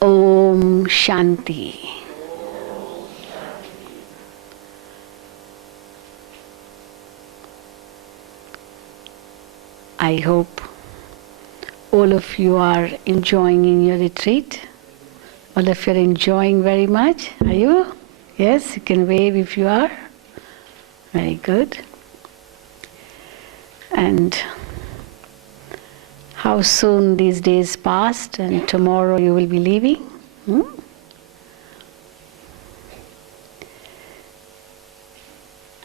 Om Shanti. I hope all of you are enjoying in your retreat. All of you are enjoying very much. Are you? Yes, you can wave if you are. Very good. And how soon these days passed and tomorrow you will be leaving?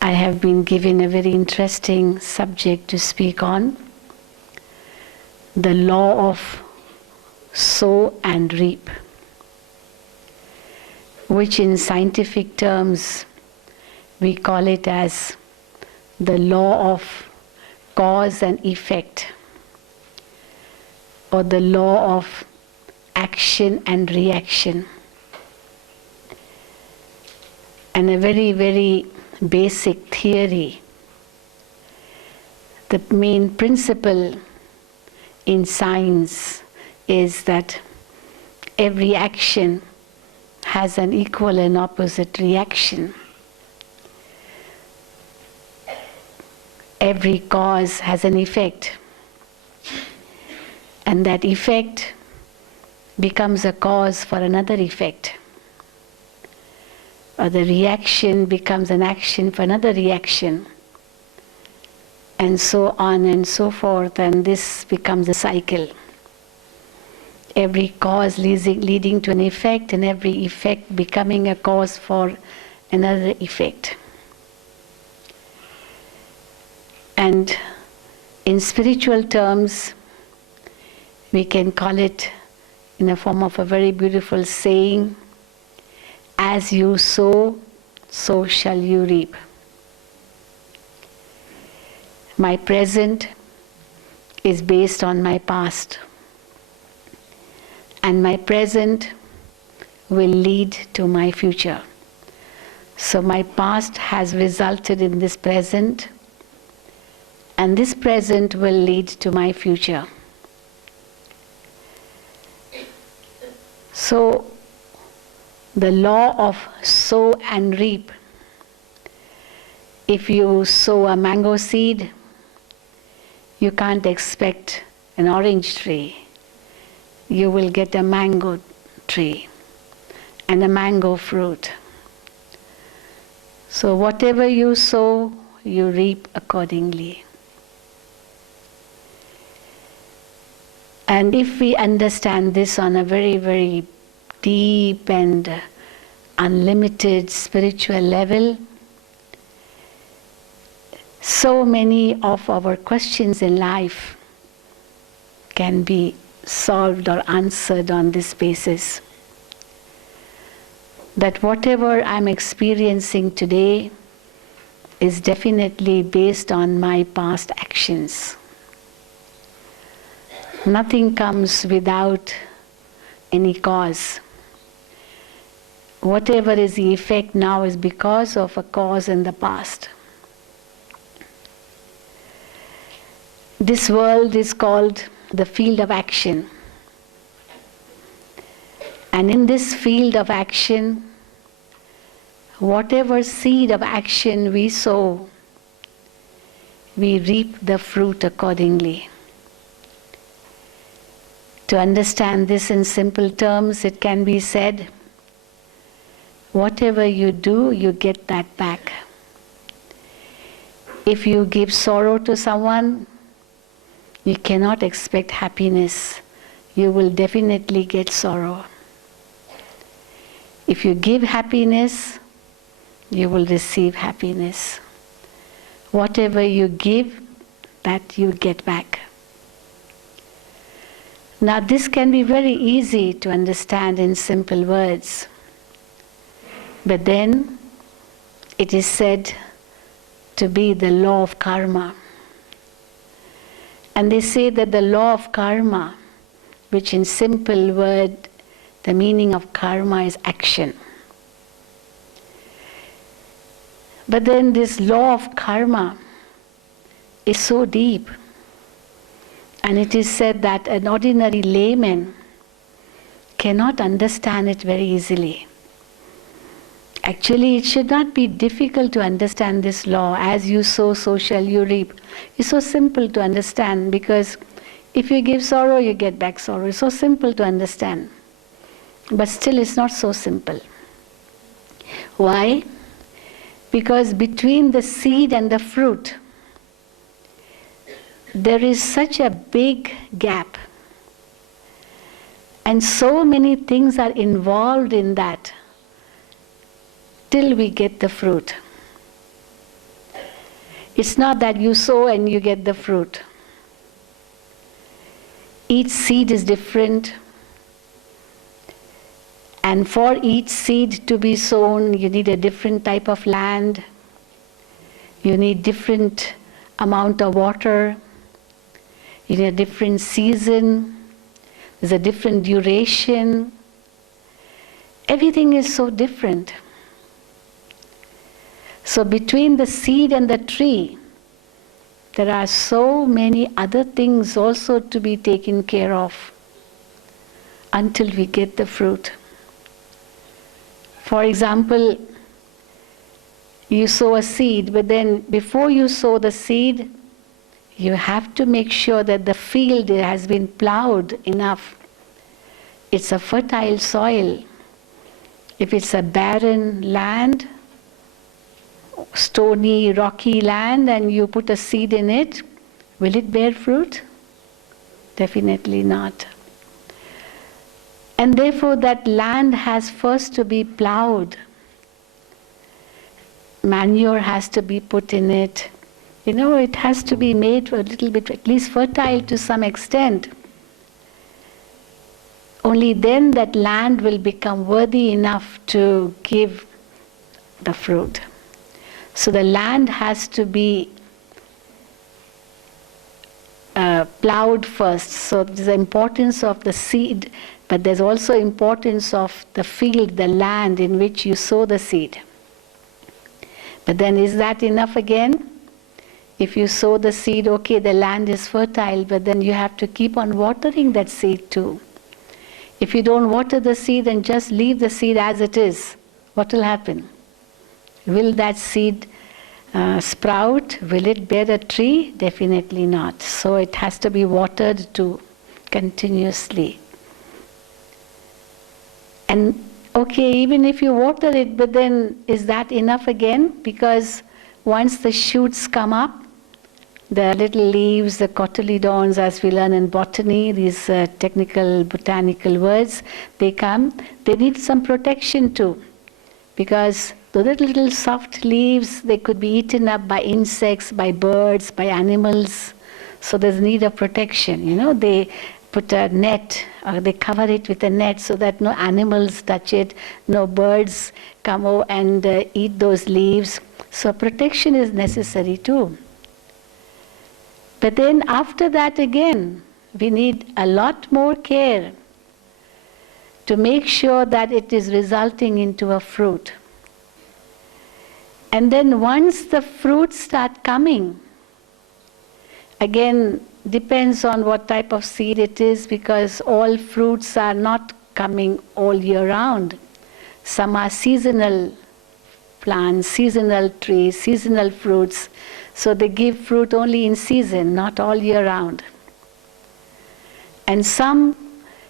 I have been given a very interesting subject to speak on. The law of sow and reap, which in scientific terms we call it as the law of cause and effect, or the law of action and reaction. And a very, very basic theory. The main principle in science is that every action has an equal and opposite reaction. Every cause has an effect, and that effect becomes a cause for another effect, or the reaction becomes an action for another reaction, and so on and so forth, and this becomes a cycle. Every cause leading to an effect, and every effect becoming a cause for another effect. And in spiritual terms, we can call it in the form of a very beautiful saying, as you sow, so shall you reap. My present is based on my past, and my present will lead to my future. So my past has resulted in this present, and this present will lead to my future. So the law of sow and reap. If you sow a mango seed, you can't expect an orange tree. You will get a mango tree and a mango fruit. So whatever you sow, you reap accordingly. And if we understand this on a very, very deep and unlimited spiritual level, so many of our questions in life can be solved or answered on this basis. That whatever I'm experiencing today is definitely based on my past actions. Nothing comes without any cause. Whatever is the effect now is because of a cause in the past. This world is called the field of action. And in this field of action, whatever seed of action we sow, we reap the fruit accordingly. To understand this in simple terms, it can be said, whatever you do, you get that back. If you give sorrow to someone, you cannot expect happiness. You will definitely get sorrow. If you give happiness, you will receive happiness. Whatever you give, that you get back. Now this can be very easy to understand in simple words. But then it is said to be the law of karma. And they say that the law of karma, which in simple word, the meaning of karma is action. But then this law of karma is so deep. And it is said that an ordinary layman cannot understand it very easily. Actually, it should not be difficult to understand this law. As you sow, so shall you reap. It's so simple to understand, because if you give sorrow, you get back sorrow. It's so simple to understand. But still, it's not so simple. Why? Because between the seed and the fruit, there is such a big gap. And so many things are involved in that till we get the fruit. It's not that you sow and you get the fruit. Each seed is different. And for each seed to be sown, you need a different type of land. You need different amount of water. You need a different season. There's a different duration. Everything is so different. So between the seed and the tree, there are so many other things also to be taken care of until we get the fruit. For example, you sow a seed, but then before you sow the seed, you have to make sure that the field has been plowed enough. It's a fertile soil. If it's a barren land, stony, rocky land, and you put a seed in it, will it bear fruit? Definitely not. And therefore that land has first to be plowed. Manure has to be put in it. It has to be made a little bit, at least fertile to some extent. Only then that land will become worthy enough to give the fruit. So the land has to be plowed first. So there's the importance of the seed, but there's also importance of the field, the land in which you sow the seed. But then is that enough again? If you sow the seed, okay, the land is fertile, but then you have to keep on watering that seed too. If you don't water the seed and just leave the seed as it is, what will happen? Will that seed sprout? Will it bear a tree? Definitely not. So it has to be watered too, continuously. And okay, even if you water it, but then is that enough again? Because once the shoots come up, the little leaves, the cotyledons, as we learn in botany, these technical botanical words, they come, they need some protection too. Because the little soft leaves, they could be eaten up by insects, by birds, by animals. So there's need of protection. They put a net, or they cover it with a net so that no animals touch it, no birds come over and eat those leaves. So protection is necessary too. But then after that again, we need a lot more care to make sure that it is resulting into a fruit. And then once the fruits start coming, again, depends on what type of seed it is, because all fruits are not coming all year round. Some are seasonal plants, seasonal trees, seasonal fruits. So they give fruit only in season, not all year round. And some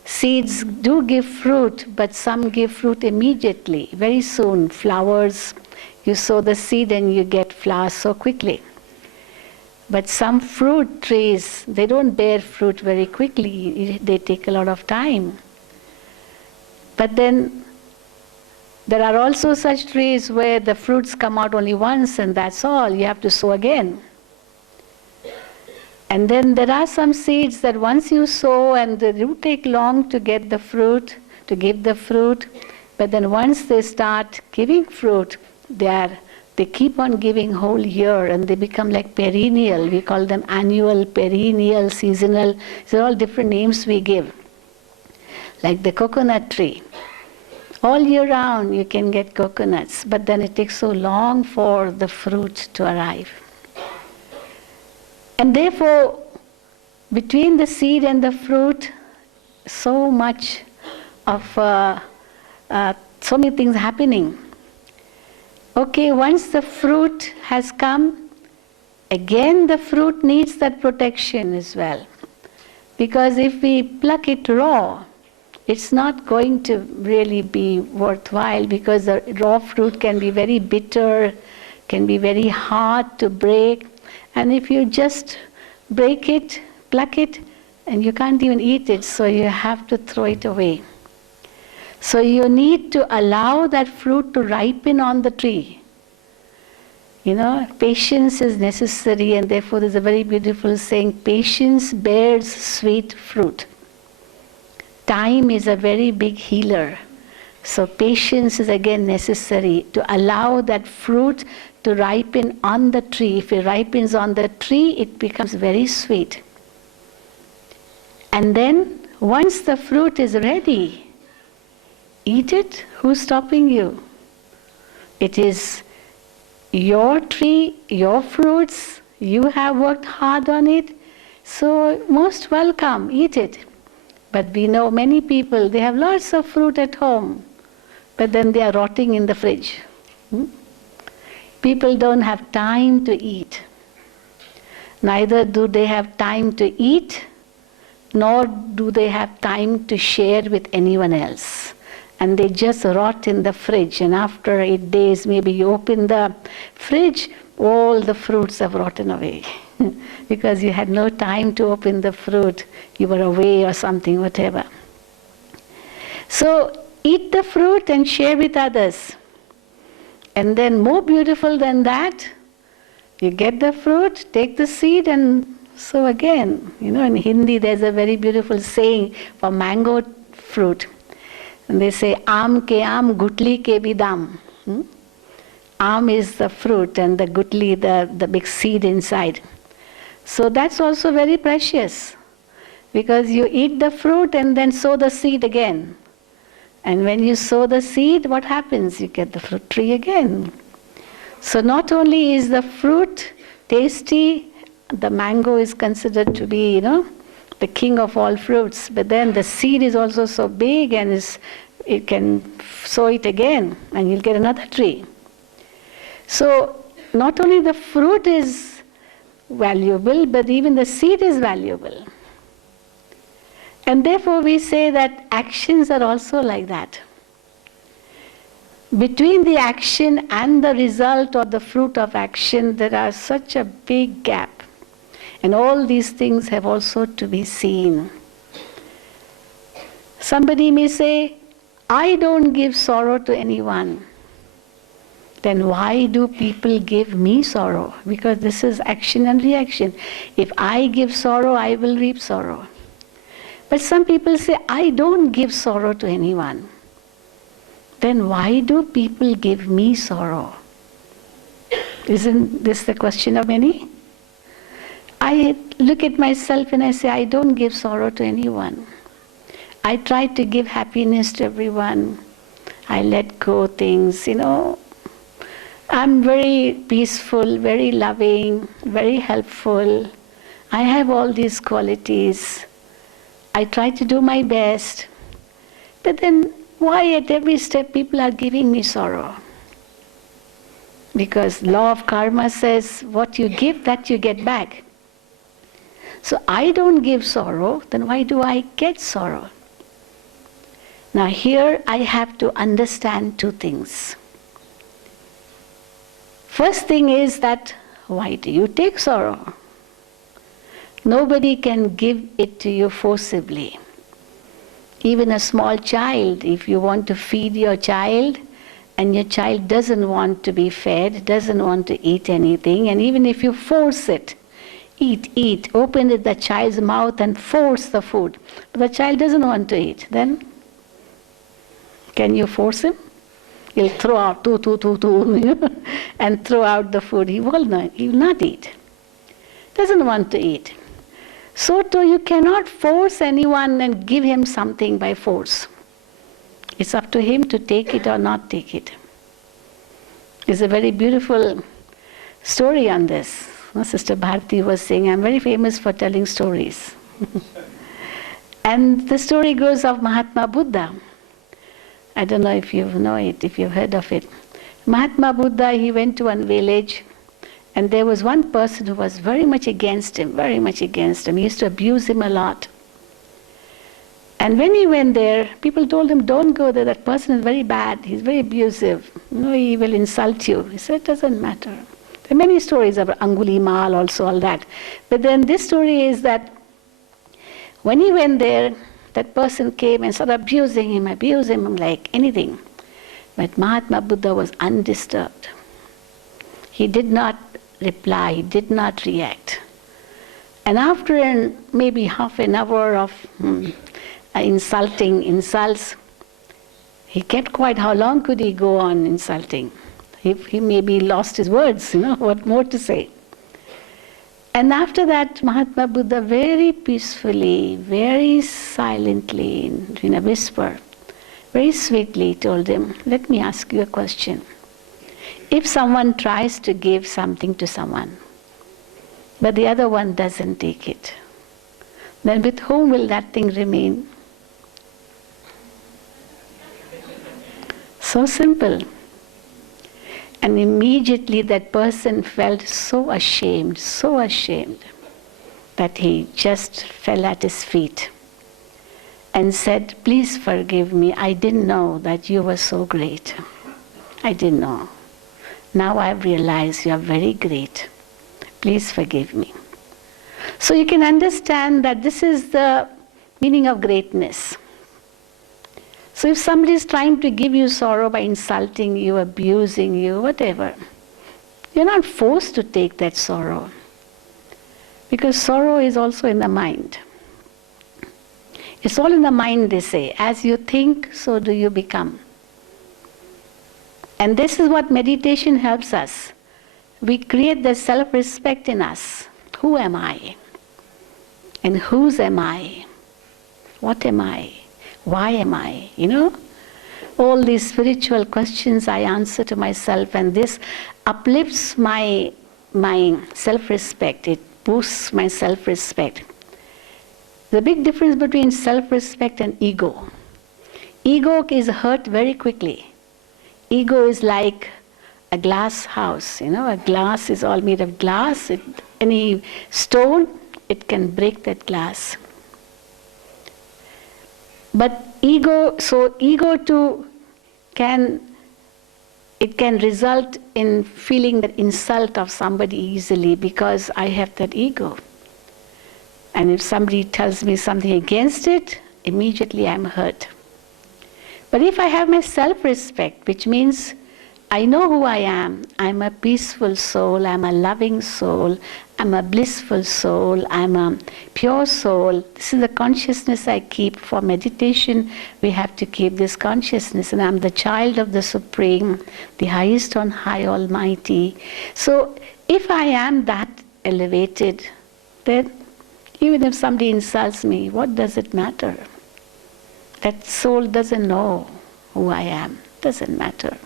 seeds do give fruit, but some give fruit immediately, very soon. Flowers, you sow the seed and you get flowers so quickly. But some fruit trees, they don't bear fruit very quickly. They take a lot of time. But then there are also such trees where the fruits come out only once and that's all. You have to sow again. And then there are some seeds that once you sow, and they do take long to get the fruit, to give the fruit, but then once they start giving fruit, they keep on giving whole year, and they become like perennial. We call them annual, perennial, seasonal. These are all different names we give. Like the coconut tree. All year round you can get coconuts, but then it takes so long for the fruit to arrive. And therefore, between the seed and the fruit, so much so many things happening. Okay, once the fruit has come, again the fruit needs that protection as well. Because if we pluck it raw, it's not going to really be worthwhile, because the raw fruit can be very bitter, can be very hard to break. And if you just break it, pluck it, and you can't even eat it, so you have to throw it away. So you need to allow that fruit to ripen on the tree. You know, patience is necessary, and therefore there's a very beautiful saying, patience bears sweet fruit. Time is a very big healer. So patience is again necessary to allow that fruit to ripen on the tree. If it ripens on the tree, it becomes very sweet. And then, once the fruit is ready, eat it. Who's stopping you? It is your tree, your fruits, you have worked hard on it, so most welcome, eat it. But we know many people, they have lots of fruit at home, but then they are rotting in the fridge. People don't have time to eat. Neither do they have time to eat, nor do they have time to share with anyone else. And they just rot in the fridge, and after 8 days, maybe you open the fridge, all the fruits have rotten away. Because you had no time to open the fruit, you were away or something, whatever. So eat the fruit and share with others. And then more beautiful than that, you get the fruit, take the seed and sow again. You know, in Hindi there's a very beautiful saying for mango fruit. And they say, aam ke aam, gutli ke bhi dam. Aam is the fruit and the gutli, the big seed inside. So that's also very precious, because you eat the fruit and then sow the seed again. And when you sow the seed, what happens? You get the fruit tree again. So not only is the fruit tasty, the mango is considered to be, the king of all fruits, but then the seed is also so big and it can sow it again and you'll get another tree. So not only the fruit is valuable, but even the seed is valuable. And therefore we say that actions are also like that. Between the action and the result or the fruit of action, there are such a big gap. And all these things have also to be seen. Somebody may say, I don't give sorrow to anyone. Then why do people give me sorrow? Because this is action and reaction. If I give sorrow, I will reap sorrow. But some people say, I don't give sorrow to anyone. Then why do people give me sorrow? Isn't this the question of many? I look at myself and I say, I don't give sorrow to anyone. I try to give happiness to everyone. I let go things, I'm very peaceful, very loving, very helpful. I have all these qualities. I try to do my best. But then why at every step people are giving me sorrow? Because law of karma says what you give, that you get back. So I don't give sorrow, then why do I get sorrow? Now here I have to understand two things. First thing is that, why do you take sorrow? Nobody can give it to you forcibly. Even a small child, if you want to feed your child, and your child doesn't want to be fed, doesn't want to eat anything, and even if you force it, eat, open the child's mouth and force the food, but the child doesn't want to eat, then can you force him? He'll throw out, and throw out the food. He will not eat. Doesn't want to eat. So too, you cannot force anyone and give him something by force. It's up to him to take it or not take it. There's a very beautiful story on this. Sister Bharti was saying, I'm very famous for telling stories. And the story goes of Mahatma Buddha. I don't know if you know it, if you've heard of it. Mahatma Buddha, he went to one village, and there was one person who was very much against him, very much against him. He used to abuse him a lot. And when he went there, people told him, don't go there, that person is very bad, he's very abusive. He will insult you. He said, it doesn't matter. There are many stories about Angulimal also, all that. But then this story is that when he went there, that person came and started abusing him like anything. But Mahatma Buddha was undisturbed. He did not reply, he did not react. And after maybe half an hour of insults, he kept quiet. How long could he go on insulting? He maybe lost his words, what more to say. And after that, Mahatma Buddha very peacefully, very silently, in a whisper, very sweetly told him, let me ask you a question. If someone tries to give something to someone, but the other one doesn't take it, then with whom will that thing remain? So simple. And immediately that person felt so ashamed, that he just fell at his feet and said, please forgive me, I didn't know that you were so great. I didn't know. Now I've realized you are very great. Please forgive me. So you can understand that this is the meaning of greatness. So if somebody is trying to give you sorrow by insulting you, abusing you, whatever, you're not forced to take that sorrow. Because sorrow is also in the mind. It's all in the mind, they say. As you think, so do you become. And this is what meditation helps us. We create the self-respect in us. Who am I? And whose am I? What am I? Why am I? All these spiritual questions I answer to myself, and this uplifts my self-respect. It boosts my self-respect. The big difference between self-respect and ego. Ego is hurt very quickly. Ego is like a glass house. A glass is all made of glass. Any stone, it can break that glass. But ego too can result in feeling that insult of somebody easily because I have that ego. And if somebody tells me something against it, immediately I'm hurt. But if I have my self-respect, which means I know who I am, I'm a peaceful soul, I'm a loving soul, I'm a blissful soul, I'm a pure soul. This is the consciousness I keep. For meditation, we have to keep this consciousness. And I'm the child of the Supreme, the highest on high, Almighty. So if I am that elevated, then even if somebody insults me, what does it matter? That soul doesn't know who I am. Doesn't matter.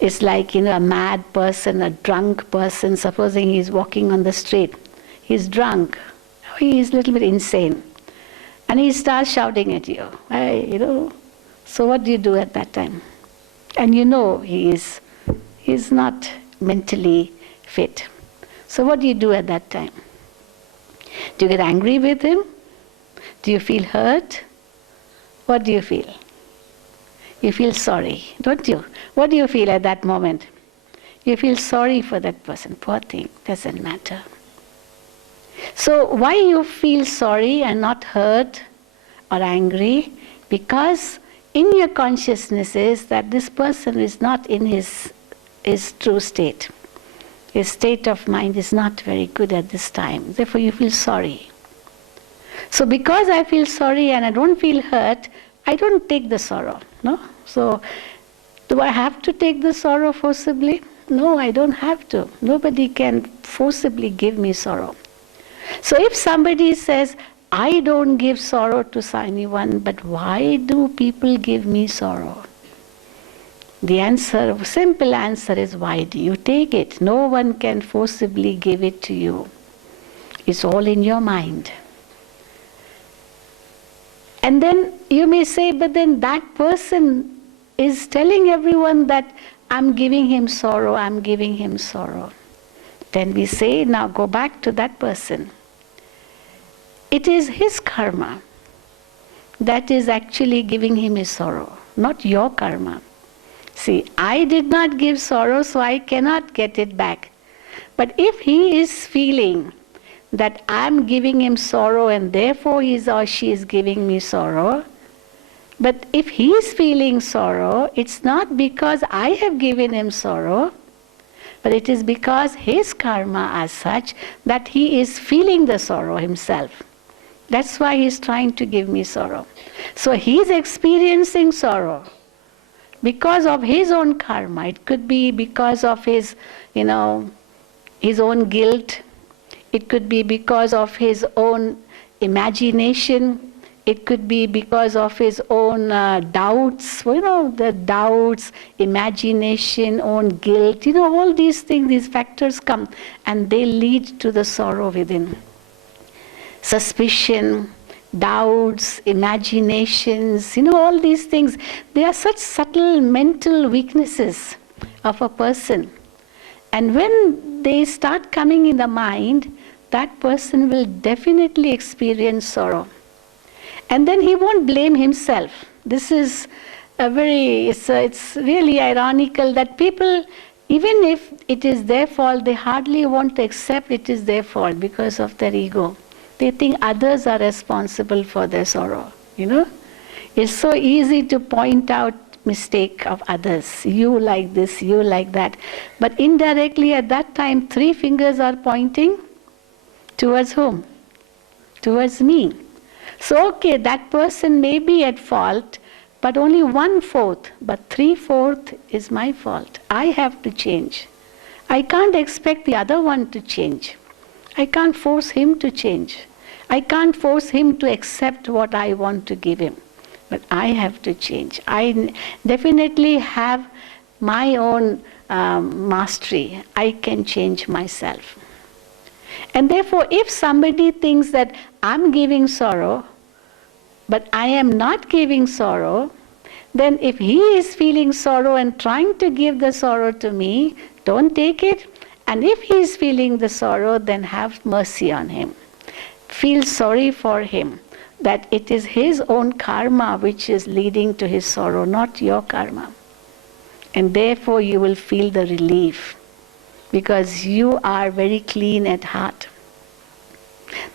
It's like, a mad person, a drunk person, supposing he's walking on the street. He's drunk. He's a little bit insane. And he starts shouting at you. Hey, So what do you do at that time? And he's not mentally fit. So what do you do at that time? Do you get angry with him? Do you feel hurt? What do you feel? You feel sorry, don't you? What do you feel at that moment? You feel sorry for that person. Poor thing, doesn't matter. So why you feel sorry and not hurt or angry? Because in your consciousness is that this person is not in his true state. His state of mind is not very good at this time. Therefore you feel sorry. So because I feel sorry and I don't feel hurt, I don't take the sorrow. No? So, do I have to take the sorrow forcibly? No, I don't have to. Nobody can forcibly give me sorrow. So if somebody says, I don't give sorrow to anyone, but why do people give me sorrow? The simple answer is, why do you take it? No one can forcibly give it to you. It's all in your mind. And then you may say, but then that person is telling everyone that I'm giving him sorrow, I'm giving him sorrow. Then we say, now go back to that person. It is his karma that is actually giving him his sorrow, not your karma. See, I did not give sorrow, so I cannot get it back. But if he is feeling that I'm giving him sorrow and therefore he or she is giving me sorrow, but if he is feeling sorrow, it's not because I have given him sorrow, but it is because his karma as such that he is feeling the sorrow himself. That's why he's trying to give me sorrow. So he's experiencing sorrow because of his own karma. It could be because of his, his own guilt. It could be because of his own imagination. It could be because of his own doubts, the doubts, imagination, own guilt. All these things, these factors come and they lead to the sorrow within. Suspicion, doubts, imaginations, all these things, they are such subtle mental weaknesses of a person. And when they start coming in the mind, that person will definitely experience sorrow. And then he won't blame himself. This is it's really ironical that people, even if it is their fault, they hardly want to accept it is their fault because of their ego. They think others are responsible for their sorrow, It's so easy to point out mistake of others. You like this, you like that. But indirectly at that time, 3 fingers are pointing towards whom? Towards me. So okay, that person may be at fault, but only 1/4, but 3/4 is my fault. I have to change. I can't expect the other one to change. I can't force him to change. I can't force him to accept what I want to give him. But I have to change. I definitely have my own mastery. I can change myself. And therefore, if somebody thinks that I'm giving sorrow, but I am not giving sorrow, then if he is feeling sorrow and trying to give the sorrow to me, don't take it. And if he is feeling the sorrow, then have mercy on him. Feel sorry for him, that it is his own karma which is leading to his sorrow, not your karma. And therefore you will feel the relief, because you are very clean at heart.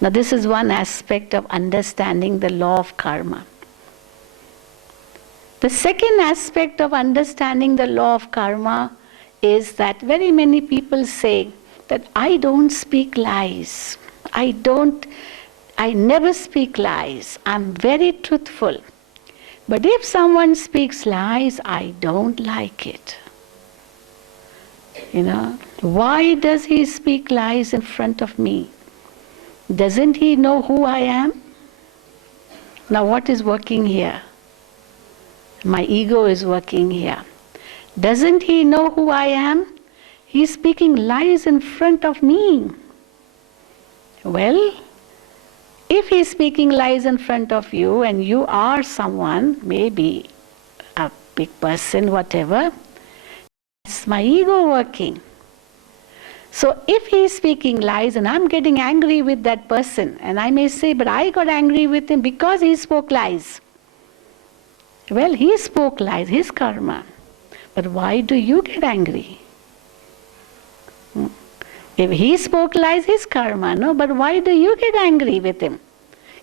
Now this is one aspect of understanding the law of karma. The second aspect of understanding the law of karma is that very many people say that I don't speak lies. I never speak lies. I'm very truthful. But if someone speaks lies, I don't like it. Why does he speak lies in front of me? Doesn't he know who I am? Now what is working here? My ego is working here. Doesn't he know who I am? He's speaking lies in front of me. Well, if he's speaking lies in front of you and you are someone, maybe a big person, whatever, it's my ego working. So if he's speaking lies and I'm getting angry with that person, and I may say, but I got angry with him because he spoke lies. Well, he spoke lies, his karma. But why do you get angry? If he spoke lies, his karma, no? But why do you get angry with him?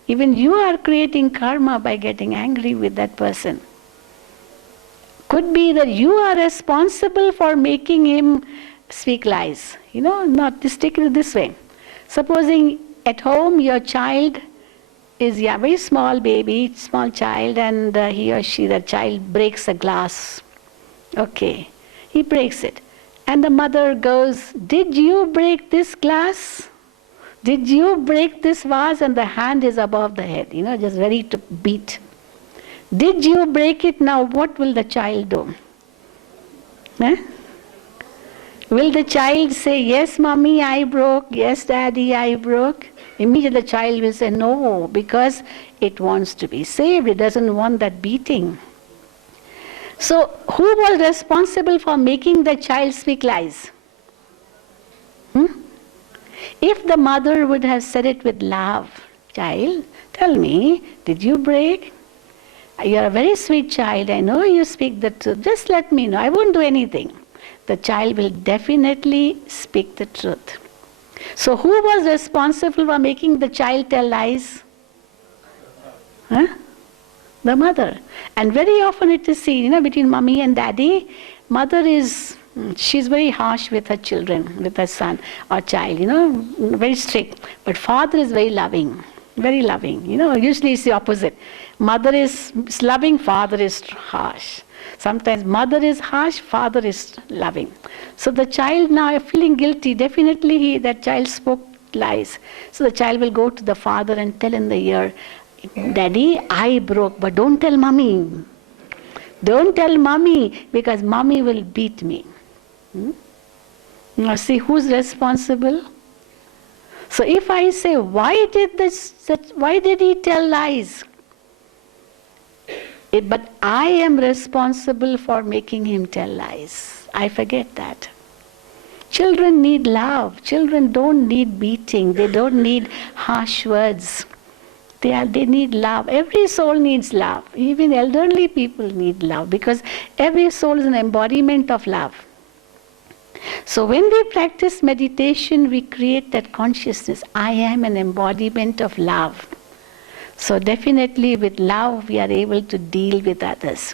Even you are creating karma by getting angry with that person. Could be that you are responsible for making him speak lies. Not just take it this way. Supposing at home your child is a very small baby, small child, and he or she, the child breaks a glass. Okay, he breaks it. And the mother goes, did you break this glass? Did you break this vase? And the hand is above the head, just ready to beat. Did you break it? Now what will the child do? Will the child say, yes, mommy, I broke, yes, daddy, I broke? Immediately the child will say no, because it wants to be saved. It doesn't want that beating. So who was responsible for making the child speak lies? If the mother would have said it with love, child, tell me, did you break? You're a very sweet child. I know you speak the truth. Just let me know. I won't do anything. The child will definitely speak the truth. So who was responsible for making the child tell lies? The mother. And very often it is seen, between mommy and daddy, mother she's very harsh with her children, with her son or child, very strict. But father is very loving, very loving. Usually it's the opposite. Mother is loving, father is harsh. Sometimes mother is harsh, father is loving. So the child now feeling guilty, definitely that child spoke lies. So the child will go to the father and tell in the ear, Daddy, I broke, but don't tell mommy. Don't tell mommy, because mommy will beat me. Now see who's responsible? So if I say, why did he tell lies? But I am responsible for making him tell lies. I forget that. Children need love. Children don't need beating. They don't need harsh words. They need love. Every soul needs love. Even elderly people need love, because every soul is an embodiment of love. So when we practice meditation, we create that consciousness. I am an embodiment of love. So definitely with love, we are able to deal with others.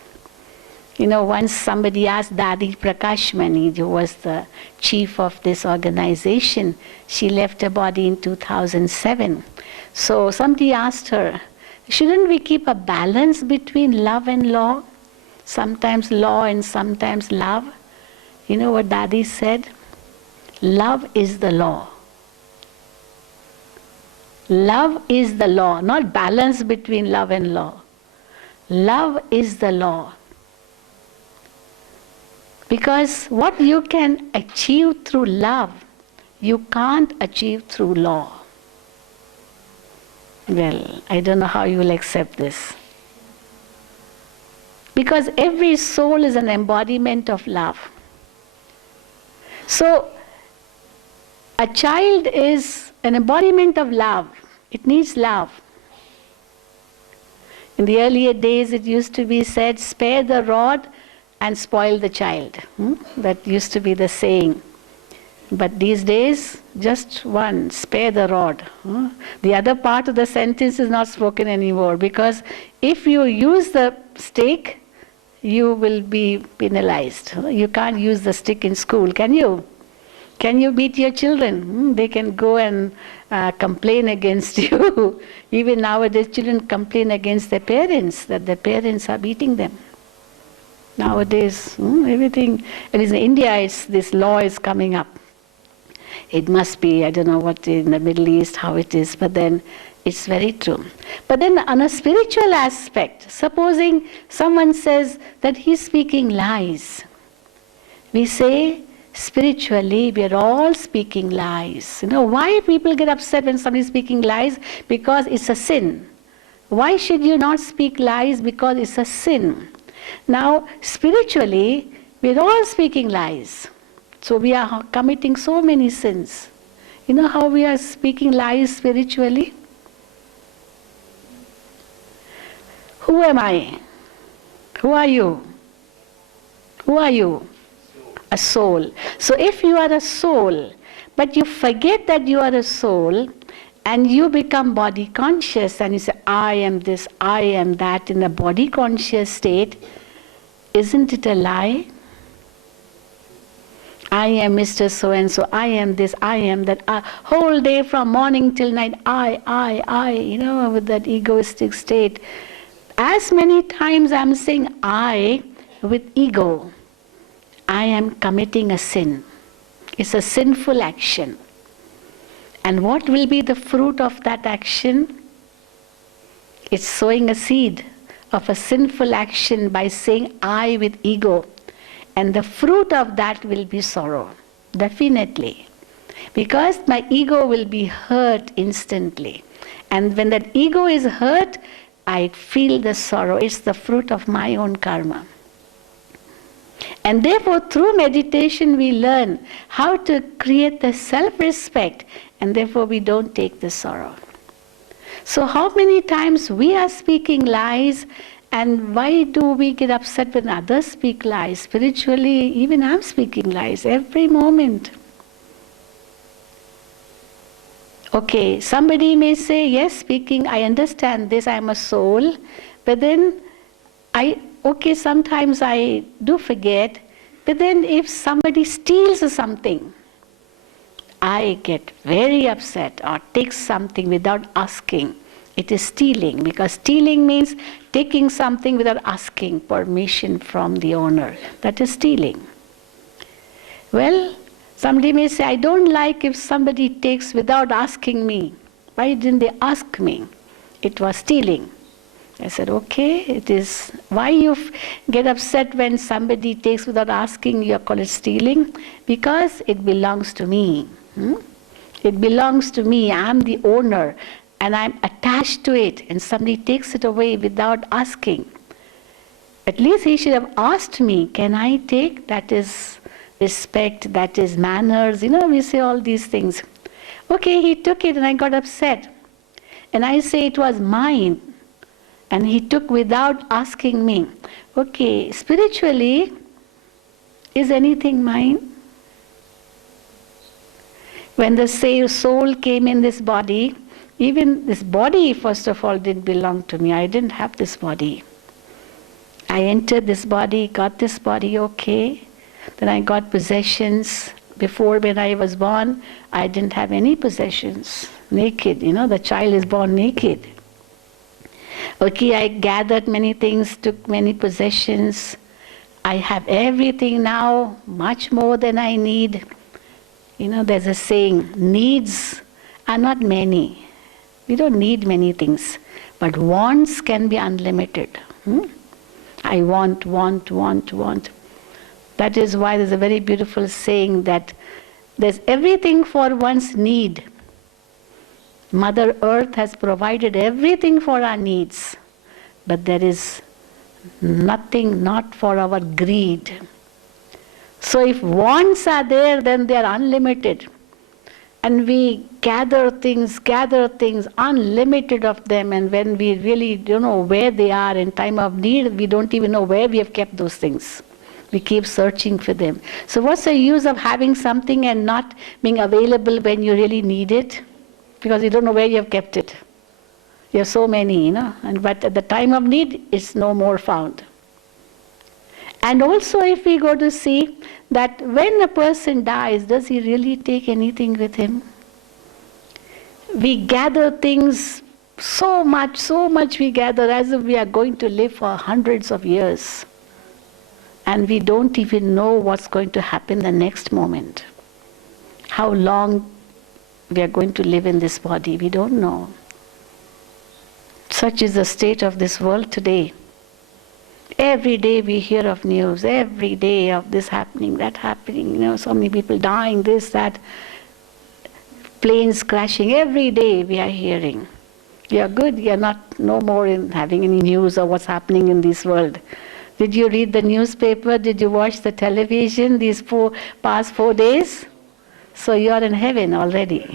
Once somebody asked Dadi Prakashmani, who was the chief of this organization, she left her body in 2007. So somebody asked her, shouldn't we keep a balance between love and law? Sometimes law and sometimes love. You know what Dadi said? Love is the law. Love is the law, not balance between love and law. Love is the law. Because what you can achieve through love, you can't achieve through law. Well, I don't know how you will accept this. Because every soul is an embodiment of love. So, a child is an embodiment of love. It needs love. In the earlier days, it used to be said, spare the rod and spoil the child. That used to be the saying. But these days, just one, spare the rod. The other part of the sentence is not spoken anymore, because if you use the stick, you will be penalized. You can't use the stick in school, can you? Can you beat your children? They can go and complain against you. Even nowadays, children complain against their parents, that their parents are beating them. Nowadays, everything, and in India, this law is coming up. It must be, I don't know what in the Middle East, how it is, but then it's very true. But then on a spiritual aspect, supposing someone says that he's speaking lies, we say, spiritually, we are all speaking lies. Why people get upset when somebody is speaking lies? Because it's a sin. Why should you not speak lies? Because it's a sin. Now, spiritually, we are all speaking lies. So we are committing so many sins. You know how we are speaking lies spiritually? Who am I? Who are you? Who are you? A soul. So if you are a soul, but you forget that you are a soul, and you become body conscious, and you say, I am this, I am that, in a body conscious state, isn't it a lie? I am Mr. So-and-so, I am this, I am that. Whole day from morning till night, I, with that egoistic state. As many times I'm saying I with ego, I am committing a sin. It's a sinful action. And what will be the fruit of that action? It's sowing a seed of a sinful action by saying I with ego. And the fruit of that will be sorrow, definitely. Because my ego will be hurt instantly. And when that ego is hurt, I feel the sorrow. It's the fruit of my own karma. And therefore, through meditation, we learn how to create the self-respect, and therefore we don't take the sorrow. So how many times we are speaking lies, and why do we get upset when others speak lies? Spiritually, even I'm speaking lies every moment. Okay, somebody may say, yes, speaking, I understand this, I'm a soul, but then sometimes I do forget, but then if somebody steals something, I get very upset, or takes something without asking. It is stealing, because stealing means taking something without asking permission from the owner. That is stealing. Well, somebody may say, I don't like if somebody takes without asking me. Why didn't they ask me? It was stealing. I said, okay, it is. Why you get upset when somebody takes without asking, you call it stealing? Because it belongs to me. It belongs to me. I'm the owner, and I'm attached to it, and somebody takes it away without asking. At least he should have asked me, can I take? That is respect, that is manners. We say all these things. Okay, he took it, and I got upset. And I say it was mine. And he took without asking me. Okay, spiritually, is anything mine? When the soul came in this body, even this body, first of all, didn't belong to me. I didn't have this body. I entered this body, got this body, okay. Then I got possessions. Before, when I was born, I didn't have any possessions. Naked, the child is born naked. Okay, I gathered many things, took many possessions. I have everything now, much more than I need. There's a saying, needs are not many. We don't need many things, but wants can be unlimited. I want. That is why there's a very beautiful saying that there's everything for one's need. Mother Earth has provided everything for our needs, but there is nothing not for our greed. So if wants are there, then they are unlimited. And we gather things, unlimited of them, and when we really don't know where they are in time of need, we don't even know where we have kept those things. We keep searching for them. So what's the use of having something and not being available when you really need it? Because you don't know where you have kept it. You have so many, but at the time of need, it's no more found. And also if we go to see that when a person dies, does he really take anything with him? We gather things so much we gather as if we are going to live for hundreds of years. And we don't even know what's going to happen the next moment. How long we are going to live in this body, we don't know. Such is the state of this world today. Every day we hear of news, every day of this happening, that happening, so many people dying, this, that, planes crashing, every day we are hearing. We are good, we are not no more in having any news of what's happening in this world. Did you read the newspaper? Did you watch the television these past 4 days? So you are in heaven already.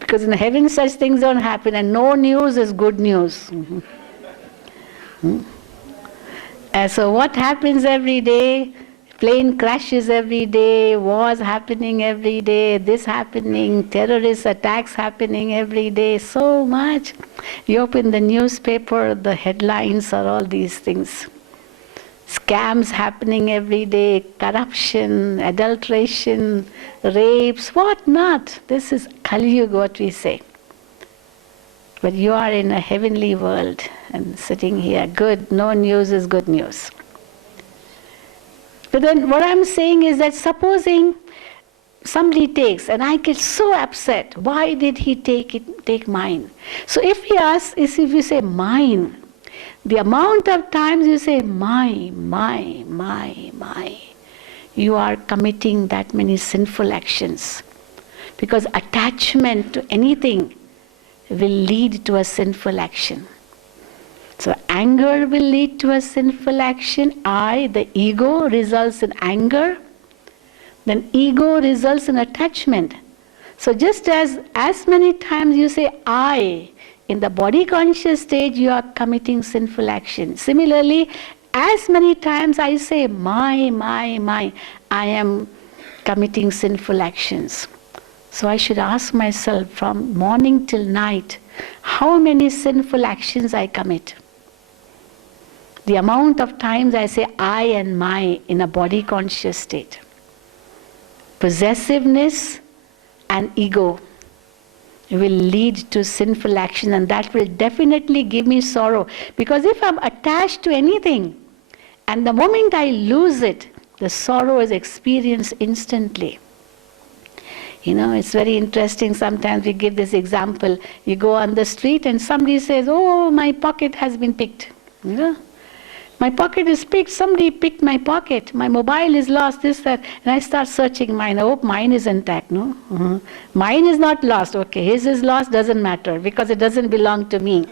Because in heaven such things don't happen, and no news is good news. And so what happens every day? Plane crashes every day, wars happening every day, this happening, terrorist attacks happening every day, so much. You open the newspaper, the headlines are all these things. Scams happening every day, corruption, adulteration, rapes, what not. This is Kali Yuga, what we say. But you are in a heavenly world and sitting here, good, no news is good news. But then what I'm saying is that supposing somebody takes, and I get so upset, why did he take mine? So if you say mine, the amount of times you say my, you are committing that many sinful actions. Because attachment to anything will lead to a sinful action. So anger will lead to a sinful action. The ego results in anger. Then ego results in attachment. So just as many times you say I, in the body conscious stage you are committing sinful action. Similarly, as many times I say my, I am committing sinful actions. So I should ask myself from morning till night, how many sinful actions I commit. The amount of times I say I and my in a body conscious state. Possessiveness and ego will lead to sinful action, and that will definitely give me sorrow. Because if I'm attached to anything, and the moment I lose it, the sorrow is experienced instantly. It's very interesting. Sometimes we give this example. You go on the street and somebody says, oh, my pocket has been picked. My pocket is picked. Somebody picked my pocket. My mobile is lost, this, that. And I start searching mine. I hope mine is intact, no? Mine is not lost. Okay, his is lost, doesn't matter, because it doesn't belong to me.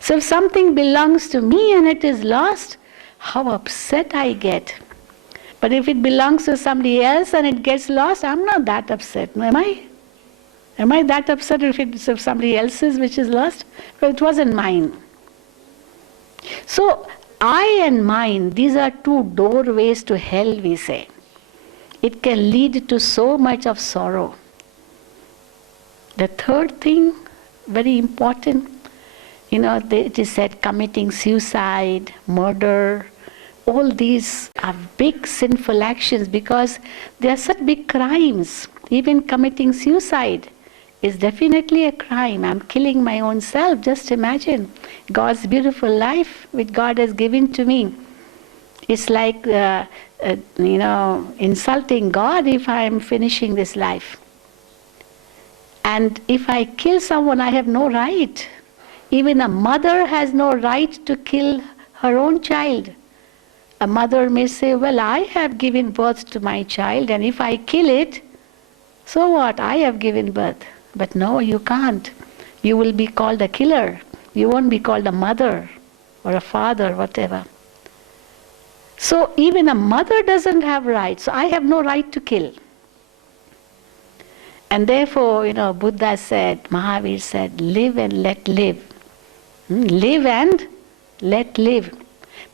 So if something belongs to me and it is lost, how upset I get. But if it belongs to somebody else and it gets lost, I'm not that upset. No, am I? Am I that upset if it's of somebody else's which is lost? Because it wasn't mine. So, I and mine, these are two doorways to hell, we say. It can lead to so much of sorrow. The third thing, very important, it is said committing suicide, murder, all these are big sinful actions because they are such big crimes. Even committing suicide is definitely a crime. I'm killing my own self. Just imagine God's beautiful life which God has given to me. It's like, insulting God if I am finishing this life. And if I kill someone, I have no right. Even a mother has no right to kill her own child. A mother may say, well, I have given birth to my child, and if I kill it, so what? I have given birth. But no, you can't. You will be called a killer. You won't be called a mother or a father, whatever. So even a mother doesn't have rights. So I have no right to kill. And therefore, Buddha said, Mahavir said, live and let live. Live and let live.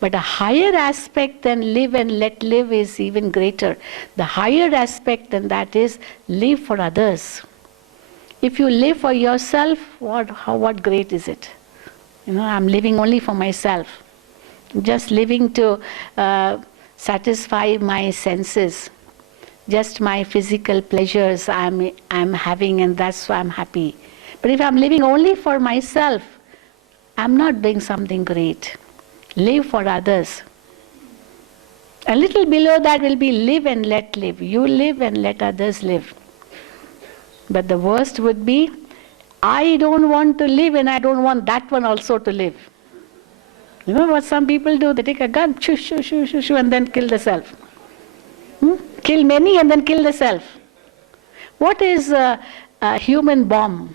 But a higher aspect than live and let live is even greater. The higher aspect than that is live for others. If you live for yourself, what great is it? I'm living only for myself. Just living to satisfy my senses. Just my physical pleasures I'm having, and that's why I'm happy. But if I'm living only for myself, I'm not doing something great. Live for others. A little below that will be live and let live. You live and let others live. But the worst would be, I don't want to live and I don't want that one also to live. You know what some people do? They take a gun, shoo, shoo, shoo, shoo, shoo, and then kill the self. Kill many and then kill the self. What is a human bomb?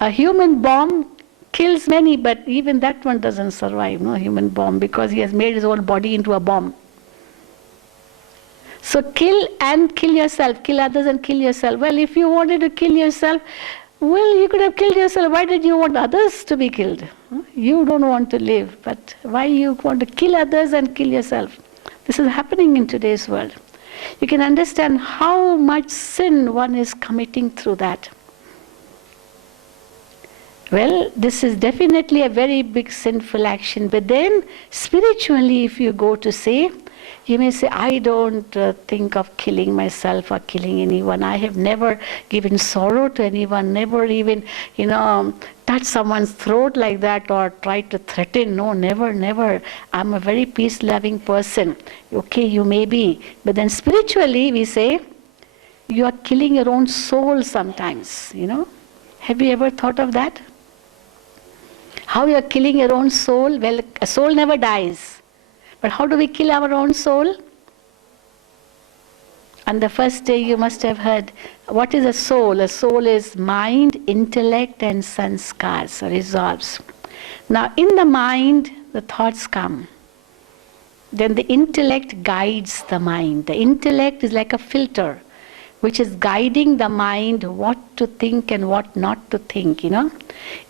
A human bomb kills many, but even that one doesn't survive, human bomb, because he has made his own body into a bomb. So kill and kill yourself, kill others and kill yourself. Well, if you wanted to kill yourself, well, you could have killed yourself. Why did you want others to be killed? You don't want to live, but why you want to kill others and kill yourself? This is happening in today's world. You can understand how much sin one is committing through that. Well, this is definitely a very big sinful action. But then, spiritually, if you go to say, you may say, I don't think of killing myself or killing anyone. I have never given sorrow to anyone, never even, touched someone's throat like that or tried to threaten. No, never, never. I'm a very peace-loving person. Okay, you may be. But then spiritually, we say, you are killing your own soul sometimes, Have you ever thought of that? How you are killing your own soul? Well, a soul never dies. But how do we kill our own soul? On the first day you must have heard, what is a soul? A soul is mind, intellect and sanskars, or resolves. Now in the mind, the thoughts come. Then the intellect guides the mind. The intellect is like a filter, which is guiding the mind what to think and what not to think,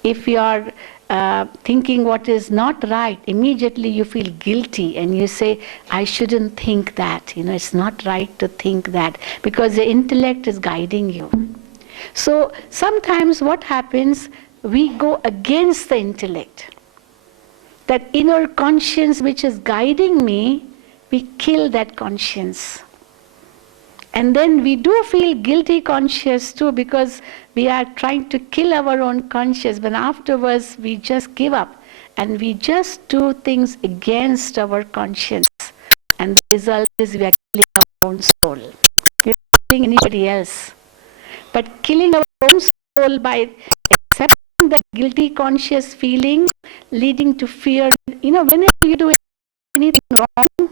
If you are thinking what is not right, immediately you feel guilty and you say, I shouldn't think that, it's not right to think that, because the intellect is guiding you. So sometimes what happens, we go against the intellect. That inner conscience which is guiding me, we kill that conscience. And then we do feel guilty conscious too, because we are trying to kill our own conscience, but afterwards we just give up and we just do things against our conscience. And the result is we are killing our own soul. We are not killing anybody else. But killing our own soul by accepting that guilty conscious feeling, leading to fear. Whenever you do anything wrong,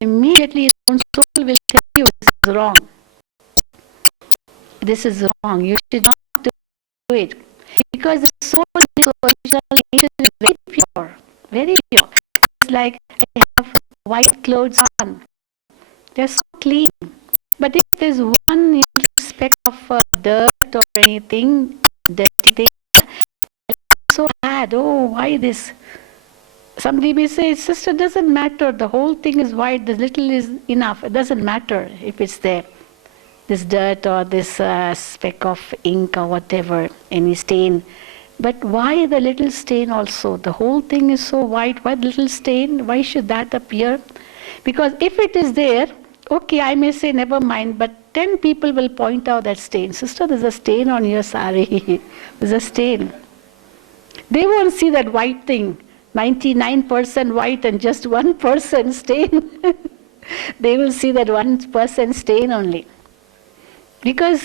immediately your own soul will tell you this is wrong. This is wrong. You should not do it. Because the soul is original nature is very pure. Very pure. It's like I have white clothes on. They're so clean. But if there's one speck of dirt or anything, dirty thing, it's so bad. Oh, why this? Somebody may say, sister, it doesn't matter. The whole thing is white. The little is enough. It doesn't matter if it's there. This dirt or this speck of ink or whatever, any stain. But why the little stain also? The whole thing is so white. Why the little stain? Why should that appear? Because if it is there, okay, I may say never mind, but 10 people will point out that stain. Sister, there's a stain on your sari. There's a stain. They won't see that white thing. 99% white and just 1% stain. They will see that 1% stain only. Because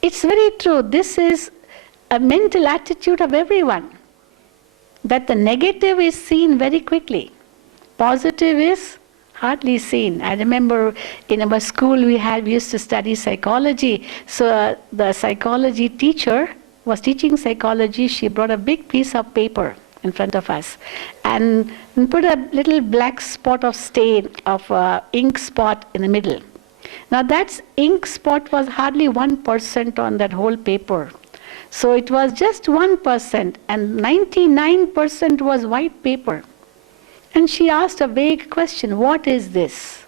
it's very true. This is a mental attitude of everyone. That the negative is seen very quickly. Positive is hardly seen. I remember in our school we used to study psychology. So the psychology teacher was teaching psychology. She brought a big piece of paper in front of us and put a little black spot of stain of ink spot in the middle. Now that ink spot was hardly 1% on that whole paper. So it was just 1% and 99% was white paper. And she asked a vague question, what is this?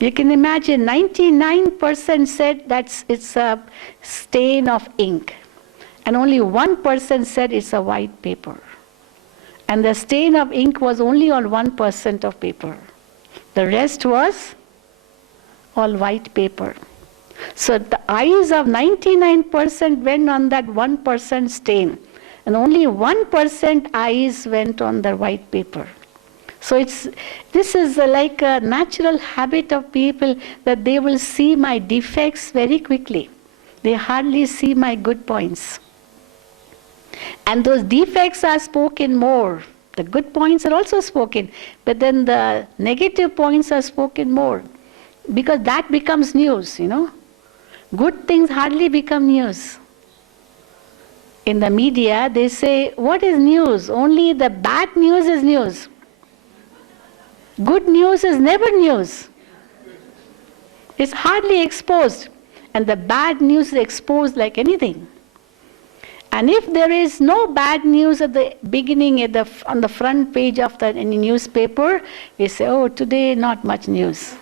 You can imagine 99% said it's a stain of ink. And only 1% said it's a white paper. And the stain of ink was only on 1% of paper. The rest was all white paper. So the eyes of 99% went on that 1% stain. And only 1% eyes went on the white paper. So this is like a natural habit of people that they will see my defects very quickly. They hardly see my good points. And those defects are spoken more. The good points are also spoken, but then the negative points are spoken more. Because that becomes news, Good things hardly become news. In the media, they say, what is news? Only the bad news is news. Good news is never news. It's hardly exposed. And the bad news is exposed like anything. And if there is no bad news at the beginning, on the front page of any newspaper, we say, oh, today not much news.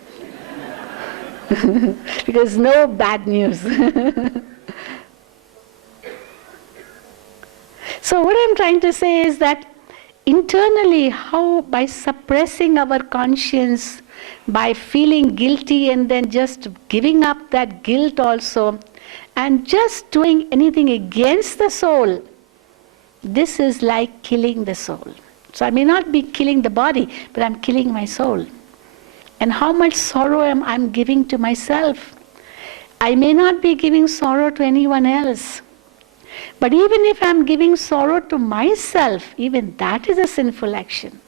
Because no bad news. So what I'm trying to say is that internally, how by suppressing our conscience, by feeling guilty and then just giving up that guilt also, and just doing anything against the soul, this is like killing the soul. So I may not be killing the body, but I'm killing my soul. And how much sorrow am I giving to myself? I may not be giving sorrow to anyone else. But even if I'm giving sorrow to myself, even that is a sinful action.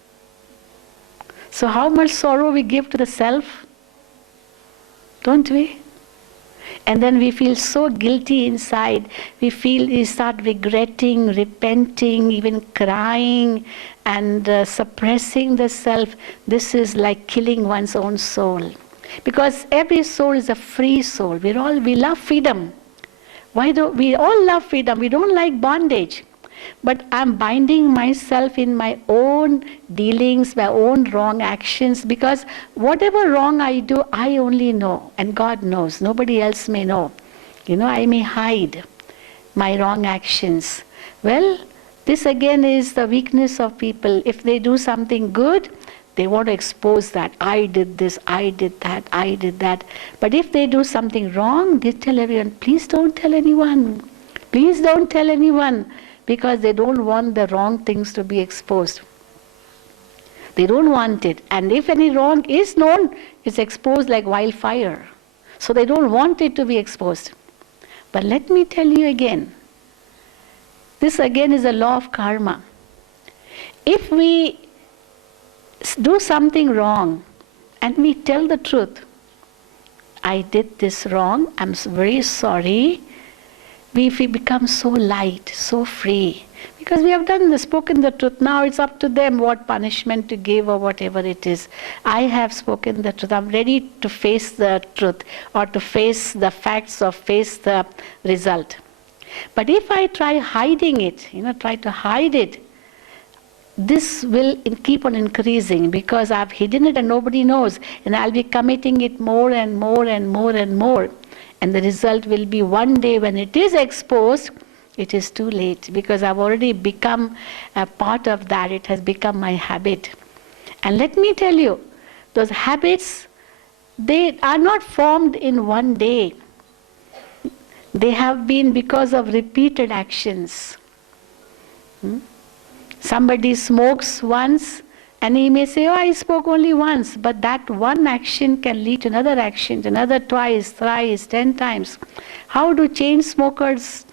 So how much sorrow we give to the self? don't we? And then we feel so guilty inside. We start regretting, repenting, even crying, and suppressing the self. This is like killing one's own soul. Because every soul is a free soul. We love freedom. We all love freedom? We don't like bondage. But I'm binding myself in my own dealings, my own wrong actions, because whatever wrong I do, I only know, and God knows. Nobody else may know. I may hide my wrong actions. Well, this again is the weakness of people. If they do something good, they want to expose that. I did this, I did that, I did that. But if they do something wrong, they tell everyone, please don't tell anyone. Please don't tell anyone. Because they don't want the wrong things to be exposed. They don't want it. And if any wrong is known, it's exposed like wildfire. So they don't want it to be exposed. But let me tell you again, this again is a law of karma. If we do something wrong and we tell the truth, I did this wrong, I'm very sorry, we become so light, so free. Because we have spoken the truth. Now it's up to them what punishment to give or whatever it is. I have spoken the truth. I'm ready to face the truth, or to face the facts, or face the result. But if I try hiding it, try to hide it, this will keep on increasing, because I've hidden it and nobody knows. And I'll be committing it more and more and more and more. And the result will be one day when it is exposed, it is too late, because I've already become a part of that. It has become my habit. And let me tell you, those habits, they are not formed in one day. They have been because of repeated actions. Somebody smokes once, and he may say, I spoke only once, but that one action can lead to another action, to another twice, thrice, 10 times. How do chain smokers,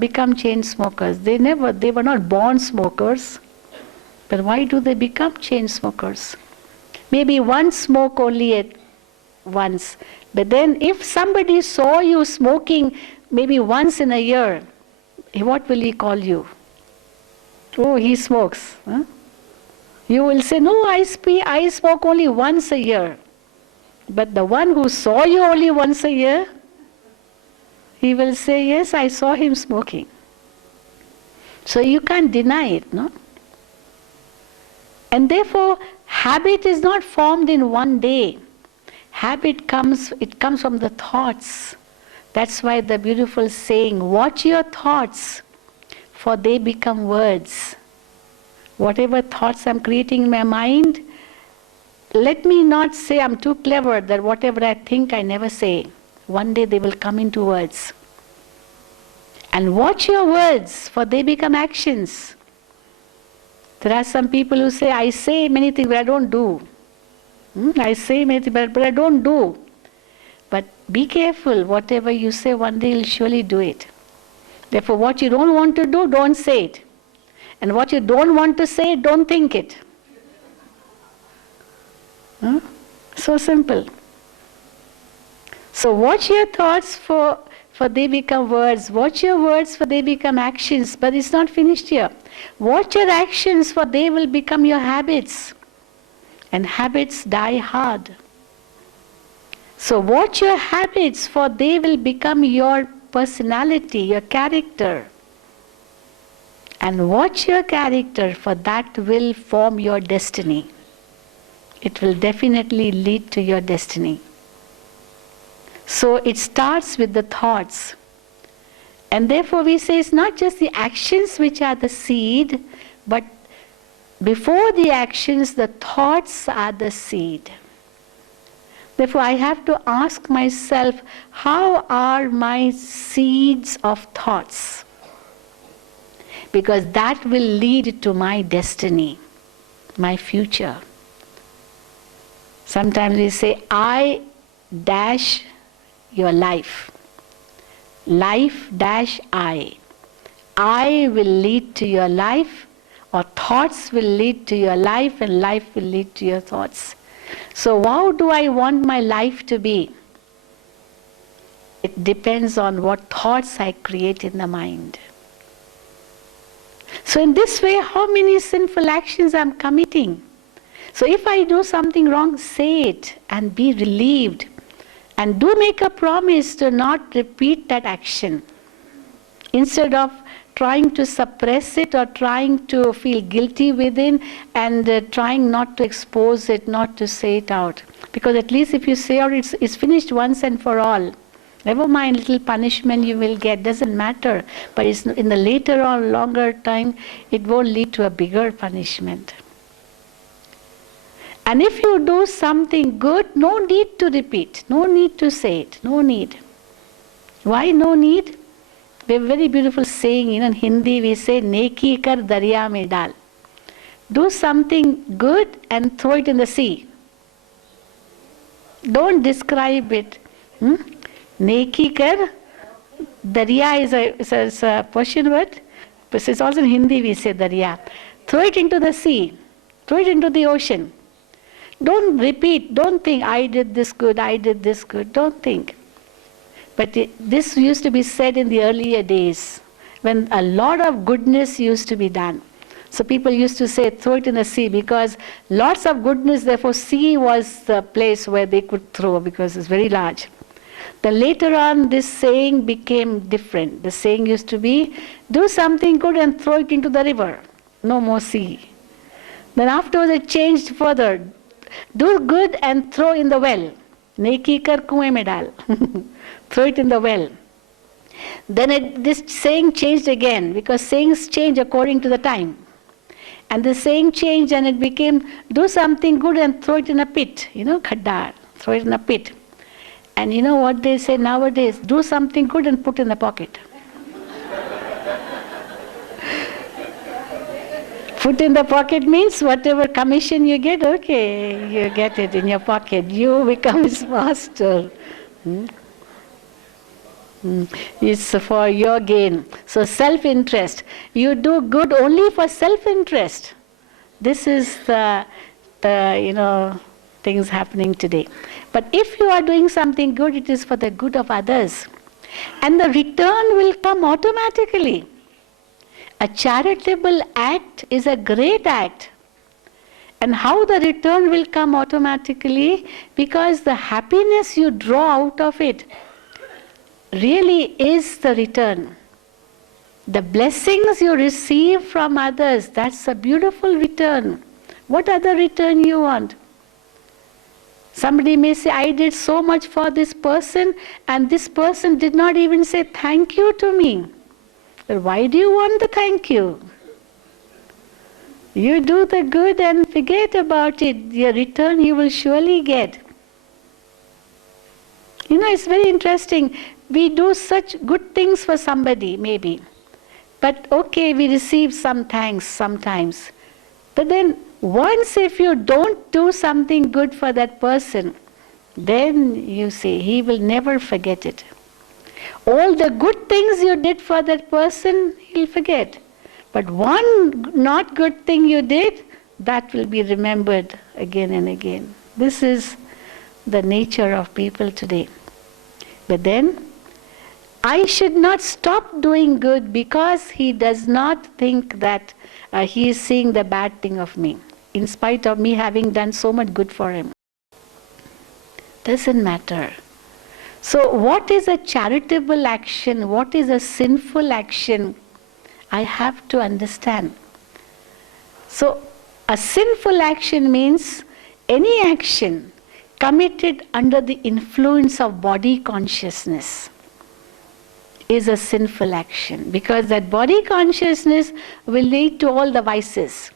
become chain smokers? They were not born smokers, but why do they become chain smokers? Maybe one smoke only at once, but then if somebody saw you smoking maybe once in a year, what will he call you? Oh, he smokes. Huh? You will say, no, I smoke only once a year. But the one who saw you only once a year, he will say, yes, I saw him smoking. So you can't deny it, no? And therefore, habit is not formed in one day. Habit comes from the thoughts. That's why the beautiful saying, watch your thoughts, for they become words. Whatever thoughts I'm creating in my mind, let me not say I'm too clever that whatever I think I never say. One day they will come into words. And watch your words, for they become actions. There are some people who say, I say many things, but I don't do. I say many things, but I don't do. But be careful, whatever you say, one day you'll surely do it. Therefore, what you don't want to do, don't say it. And what you don't want to say, don't think it. So simple. So watch your thoughts, for they become words. Watch your words, for they become actions. But it's not finished here. Watch your actions, for they will become your habits. And habits die hard. So watch your habits, for they will become your personality, your character. And watch your character, for that will form your destiny. It will definitely lead to your destiny. So it starts with the thoughts. And therefore we say it's not just the actions which are the seed, but before the actions, the thoughts are the seed. Therefore I have to ask myself, how are my seeds of thoughts? Because that will lead to my destiny, my future. Sometimes we say, I dash your life. Life dash I. I will lead to your life, or thoughts will lead to your life, and life will lead to your thoughts. So how do I want my life to be? It depends on what thoughts I create in the mind. So in this way, how many sinful actions I'm committing? So if I do something wrong, say it and be relieved. And do make a promise to not repeat that action. Instead of trying to suppress it or trying to feel guilty within and trying not to expose it, not to say it out. Because at least if you say out, it's finished once and for all. Never mind little punishment you will get, doesn't matter. But it's in the later or longer time, it won't lead to a bigger punishment. And if you do something good, no need to repeat, no need to say it, no need. Why no need? We have a very beautiful saying, in Hindi we say, Neki kar darya mein dal. Do something good and throw it in the sea. Don't describe it. Neki kar, darya is a Persian word, but it's also in Hindi we say darya. Throw it into the sea, throw it into the ocean. Don't repeat, don't think, I did this good, don't think. But this used to be said in the earlier days, when a lot of goodness used to be done. So people used to say, throw it in the sea, because lots of goodness, therefore sea was the place where they could throw, because it's very large. Then later on, this saying became different. The saying used to be, do something good and throw it into the river. No more sea. Then afterwards it changed further. Do good and throw in the well. Neki kar kuएं में डाल. Throw it in the well. Then this saying changed again, because sayings change according to the time. And the saying changed and it became, do something good and throw it in a pit. Khadda, throw it in a pit. And you know what they say nowadays? Do something good and put in the pocket. Put in the pocket means whatever commission you get, okay, you get it in your pocket. You become his master. It's for your gain. So self-interest. You do good only for self-interest. This is the things happening today. But if you are doing something good, it is for the good of others. And the return will come automatically. A charitable act is a great act. And how the return will come automatically? Because the happiness you draw out of it really is the return. The blessings you receive from others, that's a beautiful return. What other return you want? Somebody may say, I did so much for this person and this person did not even say thank you to me. But why do you want the thank you? You do the good and forget about it. Your return you will surely get. It's very interesting. We do such good things for somebody, maybe. But okay, we receive some thanks sometimes. But then once if you don't do something good for that person, then you see, he will never forget it. All the good things you did for that person, he'll forget. But one not good thing you did, that will be remembered again and again. This is the nature of people today. But then, I should not stop doing good because he does not think that he is seeing the bad thing of me, in spite of me having done so much good for him. Doesn't matter. So what is a charitable action? What is a sinful action? I have to understand. So a sinful action means any action committed under the influence of body consciousness is a sinful action, because that body consciousness will lead to all the vices.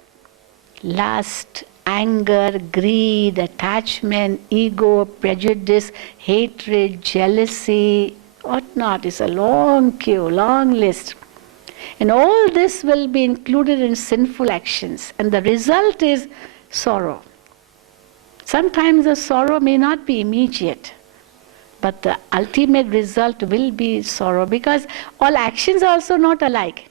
Lust, anger, greed, attachment, ego, prejudice, hatred, jealousy, whatnot. It's a long queue, long list. And all this will be included in sinful actions. And the result is sorrow. Sometimes the sorrow may not be immediate, but the ultimate result will be sorrow, because all actions are also not alike.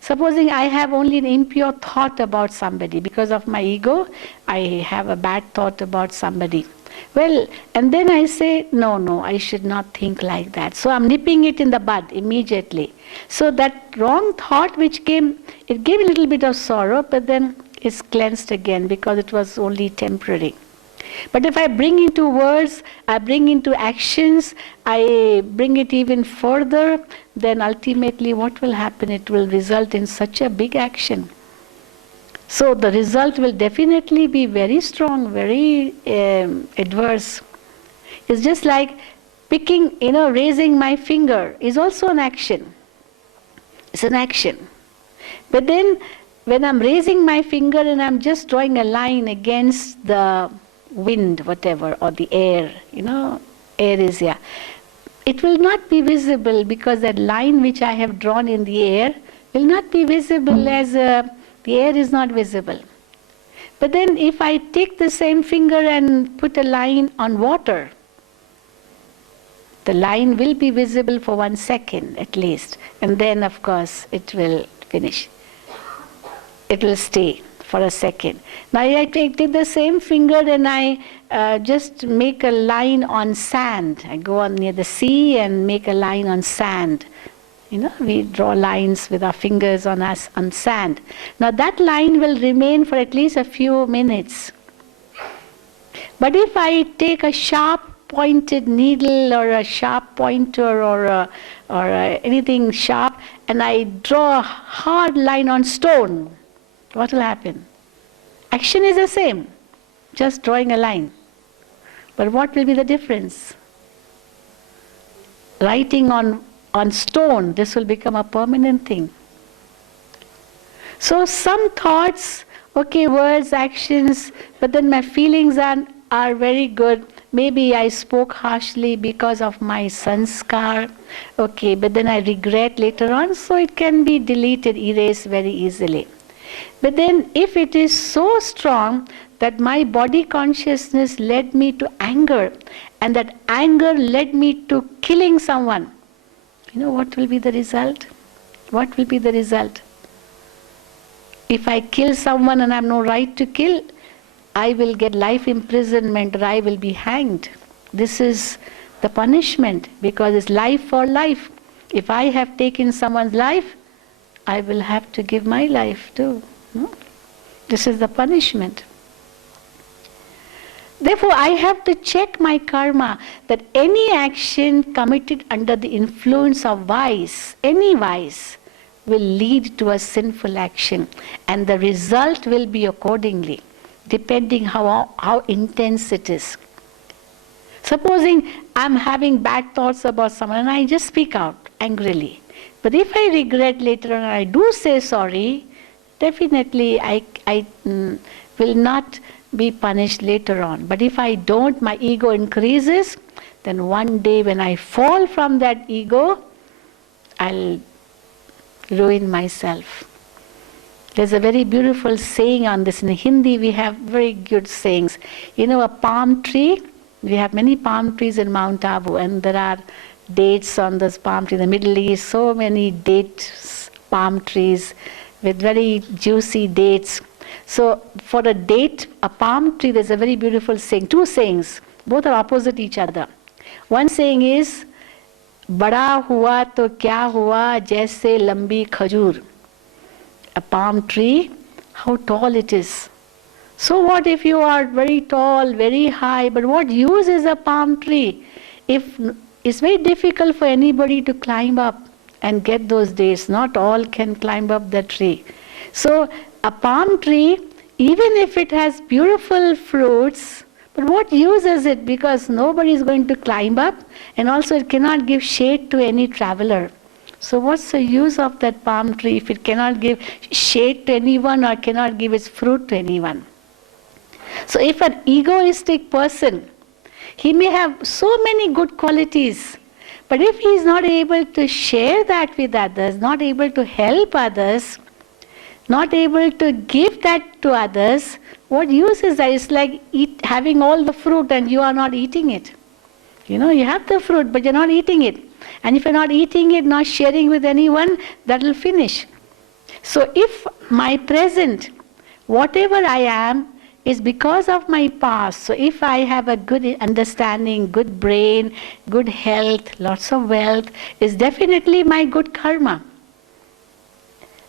Supposing I have only an impure thought about somebody, because of my ego, I have a bad thought about somebody. Well, and then I say, no, I should not think like that. So I'm nipping it in the bud immediately. So that wrong thought which came, it gave a little bit of sorrow, but then it's cleansed again because it was only temporary. But if I bring into words, I bring into actions, I bring it even further, then ultimately what will happen? It will result in such a big action. So the result will definitely be very strong, very adverse. It's just like picking, raising my finger is also an action. It's an action. But then when I'm raising my finger and I'm just drawing a line against the wind, whatever, or the air, air is here. It will not be visible because that line which I have drawn in the air will not be visible as the air is not visible. But then if I take the same finger and put a line on water, the line will be visible for 1 second at least, and then of course it will finish. It will stay for a second. Now I take the same finger and I just make a line on sand. I go on near the sea and make a line on sand. We draw lines with our fingers on sand. Now that line will remain for at least a few minutes. But if I take a sharp pointed needle or a sharp pointer or anything sharp and I draw a hard line on stone, what will happen? Action is the same, just drawing a line. But what will be the difference? Writing on stone, this will become a permanent thing. So some thoughts, okay, words, actions, but then my feelings are very good. Maybe I spoke harshly because of my sanskar, okay, but then I regret later on, so it can be deleted, erased very easily. But then if it is so strong that my body consciousness led me to anger, and that anger led me to killing someone, what will be the result? What will be the result? If I kill someone and I have no right to kill, I will get life imprisonment or I will be hanged. This is the punishment because it's life for life. If I have taken someone's life, I will have to give my life too. This is the punishment. Therefore, I have to check my karma that any action committed under the influence of vice, any vice, will lead to a sinful action, and the result will be accordingly, depending how intense it is. Supposing I'm having bad thoughts about someone and I just speak out angrily. But if I regret later on and I do say sorry, definitely I will not be punished later on. But if I don't, my ego increases, then one day when I fall from that ego, I'll ruin myself. There's a very beautiful saying on this. In Hindi, we have very good sayings. A palm tree, we have many palm trees in Mount Abu, and there are dates on this palm tree. In the Middle East, so many palm trees with very juicy dates. So for a palm tree, there's a very beautiful saying, 2 sayings, both are opposite each other. One saying is, Bada hua to kya hua jaise lambi khajur. A palm tree, how tall it is. So what if you are very tall, very high, but what use is a palm tree? If it's very difficult for anybody to climb up and get those dates. Not all can climb up the tree. So a palm tree, even if it has beautiful fruits, but what use is it? Because nobody is going to climb up, and also it cannot give shade to any traveler. So what's the use of that palm tree if it cannot give shade to anyone or cannot give its fruit to anyone? So if an egoistic person, he may have so many good qualities, but if he is not able to share that with others, not able to help others, not able to give that to others, what use is that? It's like having all the fruit and you are not eating it. You have the fruit, but you're not eating it. And if you're not eating it, not sharing with anyone, that will finish. So if my present, whatever I am, is because of my past. So if I have a good understanding, good brain, good health, lots of wealth, is definitely my good karma.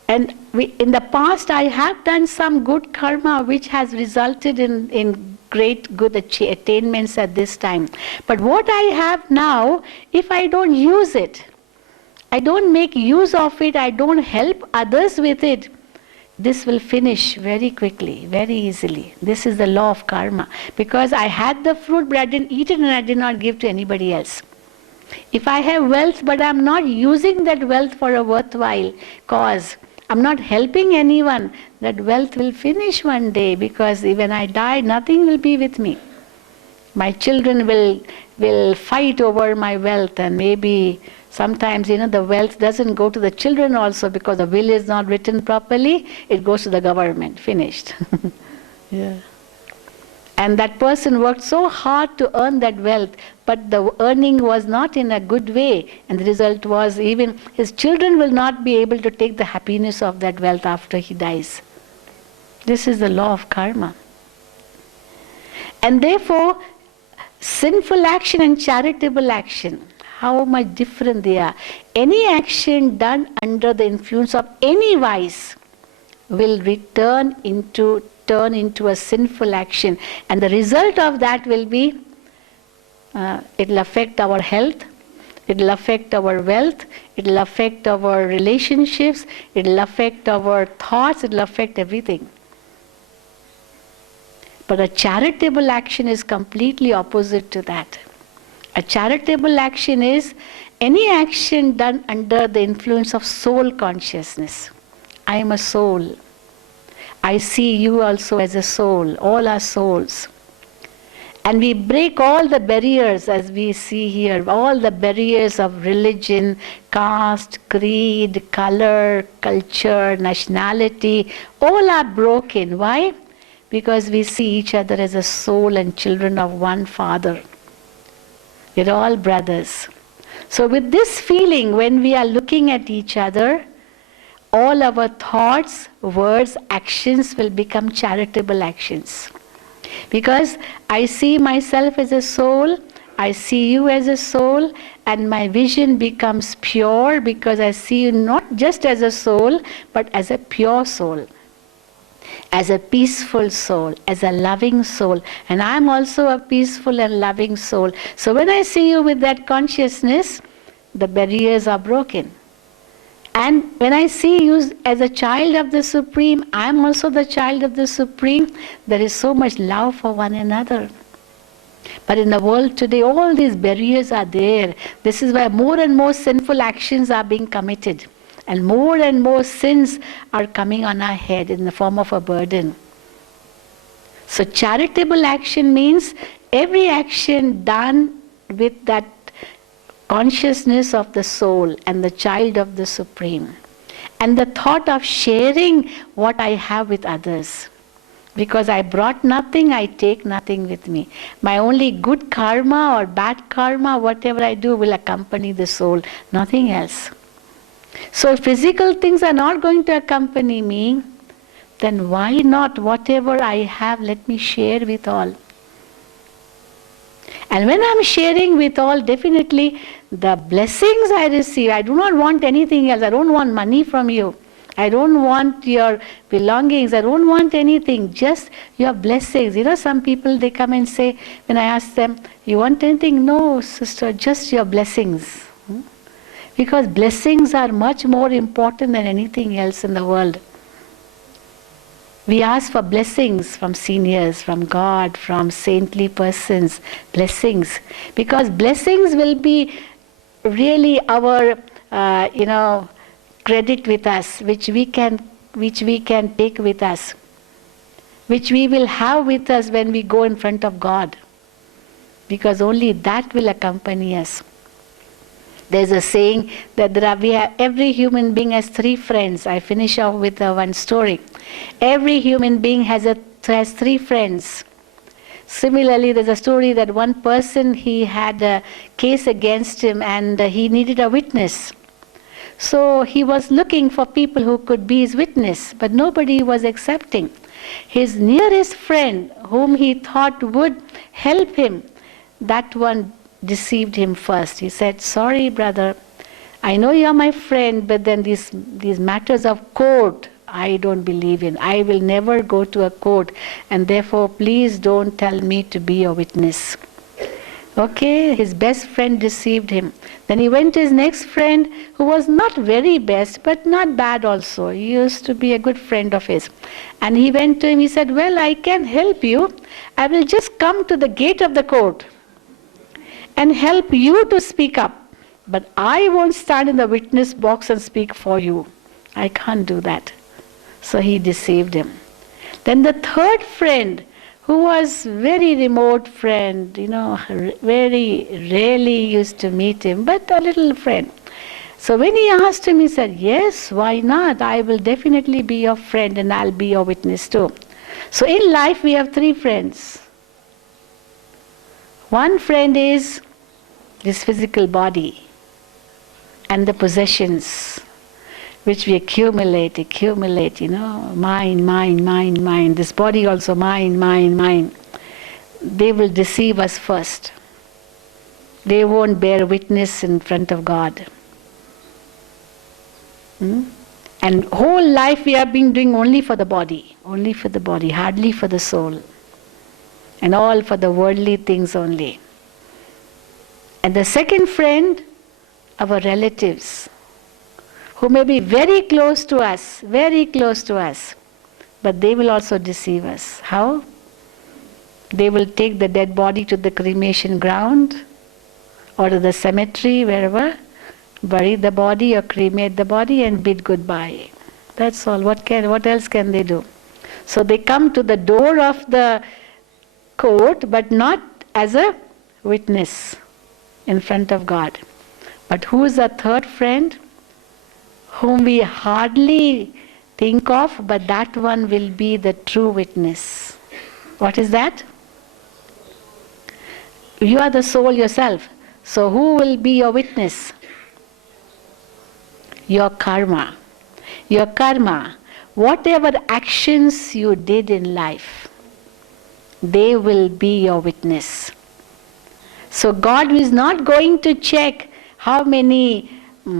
And in the past I have done some good karma which has resulted in great good attainments at this time. But what I have now, if I don't use it, I don't make use of it, I don't help others with it, this will finish very quickly, very easily. This is the law of karma. Because I had the fruit but I didn't eat it and I did not give to anybody else. If I have wealth but I'm not using that wealth for a worthwhile cause, I'm not helping anyone, that wealth will finish one day, because when I die, nothing will be with me. My children will fight over my wealth, and maybe sometimes, the wealth doesn't go to the children also, because the will is not written properly, it goes to the government, finished. Yeah. And that person worked so hard to earn that wealth, but the earning was not in a good way, and the result was even his children will not be able to take the happiness of that wealth after he dies. This is the law of karma. And therefore, sinful action and charitable action, how much different they are. Any action done under the influence of any vice will turn into a sinful action, and the result of that will be it will affect our health, it will affect our wealth, it will affect our relationships, it will affect our thoughts, it will affect everything. But a charitable action is completely opposite to that. A charitable action is any action done under the influence of soul consciousness. I am a soul. I see you also as a soul. All are souls. And we break all the barriers, as we see here, all the barriers of religion, caste, creed, color, culture, nationality, all are broken. Why? Because we see each other as a soul and children of one Father. We're all brothers. So with this feeling, when we are looking at each other, all our thoughts, words, actions will become charitable actions. Because I see myself as a soul, I see you as a soul, and my vision becomes pure because I see you not just as a soul, but as a pure soul, as a peaceful soul, as a loving soul. And I'm also a peaceful and loving soul. So when I see you with that consciousness, the barriers are broken. And when I see you as a child of the Supreme, I am also the child of the Supreme. There is so much love for one another. But in the world today, all these barriers are there. This is why more and more sinful actions are being committed. And more sins are coming on our head in the form of a burden. So charitable action means every action done with that consciousness of the soul and the child of the Supreme, and the thought of sharing what I have with others. Because I brought nothing, I take nothing with me. My only good karma or bad karma, whatever I do, will accompany the soul, nothing else. So if physical things are not going to accompany me, then why not whatever I have, let me share with all. And when I'm sharing with all, definitely the blessings I receive, I do not want anything else. I don't want money from you. I don't want your belongings. I don't want anything. Just your blessings. Some people, they come and say, when I ask them, you want anything? No, sister, just your blessings. Because blessings are much more important than anything else in the world. We ask for blessings from seniors, from God, from saintly persons, blessings. Because blessings will be really our, credit with us, which we can take with us, which we will have with us when we go in front of God. Because only that will accompany us. There's a saying that every human being has 3 friends. I finish off with one story. Every human being has 3 friends. Similarly, there's a story that one person, he had a case against him and he needed a witness. So he was looking for people who could be his witness, but nobody was accepting. His nearest friend, whom he thought would help him, that one deceived him first. He said, "Sorry, brother, I know you are my friend, but then these matters of court, I don't believe in. I will never go to a court, and therefore please don't tell me to be a witness." Okay, his best friend deceived him. Then he went to his next friend, who was not very best, but not bad also. He used to be a good friend of his. And he went to him, he said, "Well, I can help you. I will just come to the gate of the court and help you to speak up. But I won't stand in the witness box and speak for you. I can't do that." So he deceived him. Then the third friend, who was very remote friend, very rarely used to meet him, but a little friend. So when he asked him, he said, "Yes, why not? I will definitely be your friend and I'll be your witness too." So in life we have three friends. One friend is this physical body and the possessions which we accumulate, mind. This body also, mind. They will deceive us first. They won't bear witness in front of God. And whole life we have been doing only for the body, hardly for the soul. And all for the worldly things only. And the second friend, our relatives, who may be very close to us, but they will also deceive us. How? They will take the dead body to the cremation ground or to the cemetery, wherever, bury the body or cremate the body and bid goodbye. That's all. What else can they do? So they come to the door of the court, but not as a witness in front of God. But who is a third friend? Whom we hardly think of, but that one will be the true witness. What is that? You are the soul yourself. So who will be your witness? Your karma. Your karma. Whatever actions you did in life, they will be your witness. So God is not going to check how many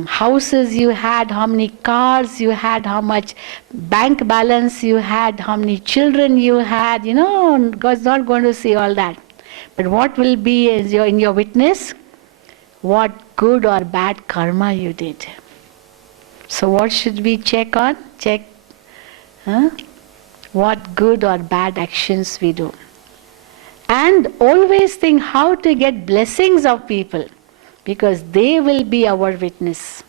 houses you had, how many cars you had, how much bank balance you had, how many children you had. God's not going to see all that. But what will be in your witness? What good or bad karma you did. So what should we check on? What good or bad actions we do. And always think how to get blessings of people, because they will be our witness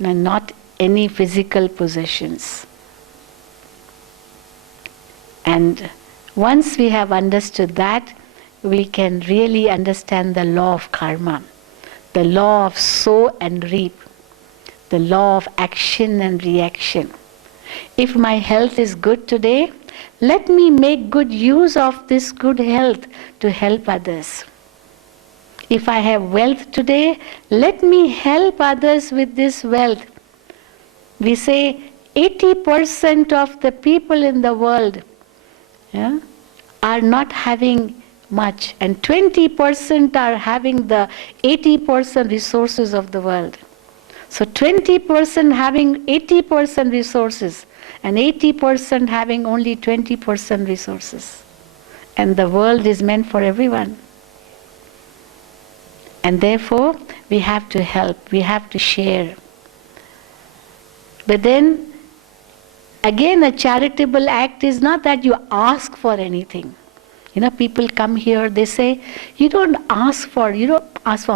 and not any physical possessions. And once we have understood that, we can really understand the law of karma, the law of sow and reap, the law of action and reaction. If my health is good today, let me make good use of this good health to help others. If I have wealth today, let me help others with this wealth. We say 80% of the people in the world are not having much, and 20% are having the 80% resources of the world. So 20% having 80% resources, and 80% having only 20% resources. And the world is meant for everyone. And therefore, we have to help, we have to share. But then, again, a charitable act is not that you ask for anything. People come here, they say, you don't ask for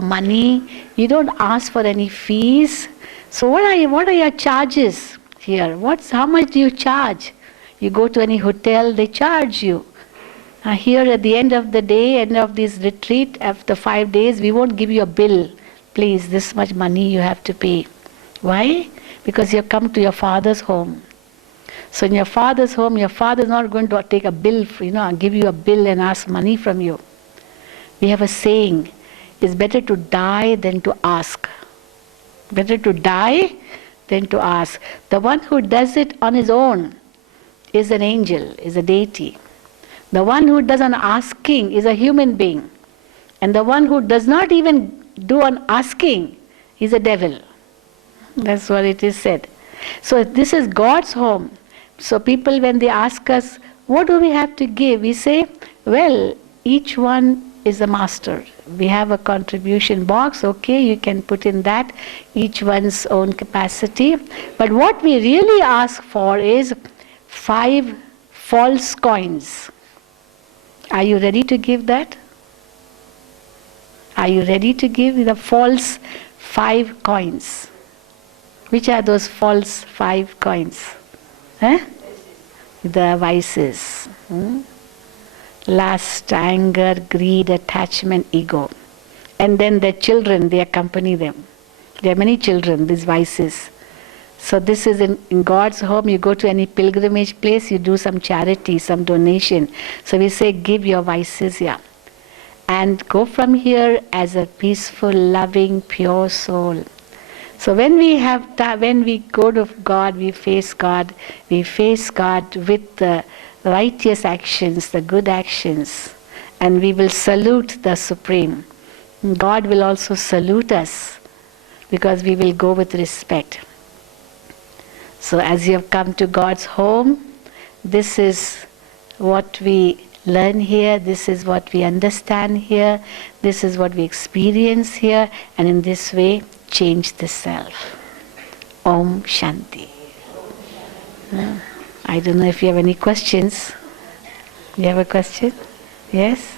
money, you don't ask for any fees. So what are your charges here? How much do you charge? You go to any hotel, they charge you. Here at the end of the day, end of this retreat, after 5 days, we won't give you a bill. Please, this much money you have to pay. Why? Because you have come to your father's home. So in your father's home, your father is not going to take a bill, give you a bill and ask money from you. We have a saying, it's better to die than to ask. Better to die than to ask. The one who does it on his own is an angel, is a deity. The one who does an asking is a human being. And the one who does not even do an asking is a devil. That's what it is said. So this is God's home. So people, when they ask us, what do we have to give? We say, well, each one is a master. We have a contribution box, okay, you can put in that, each one's own capacity. But what we really ask for is 5 false coins. Are you ready to give that? Are you ready to give the false 5 coins? Which are those false 5 coins? Huh? The vices. Lust, anger, greed, attachment, ego. And then their children, they accompany them. There are many children, these vices. So this is in God's home. You go to any pilgrimage place, you do some charity, some donation. So we say, give your vices here. And go from here as a peaceful, loving, pure soul. So when we go to God, we face God with the righteous actions, the good actions, and we will salute the Supreme. God will also salute us because we will go with respect. So as you have come to God's home, this is what we learn here, this is what we understand here, this is what we experience here, and in this way change the self. Om Shanti. I don't know if you have any questions. You have a question? Yes?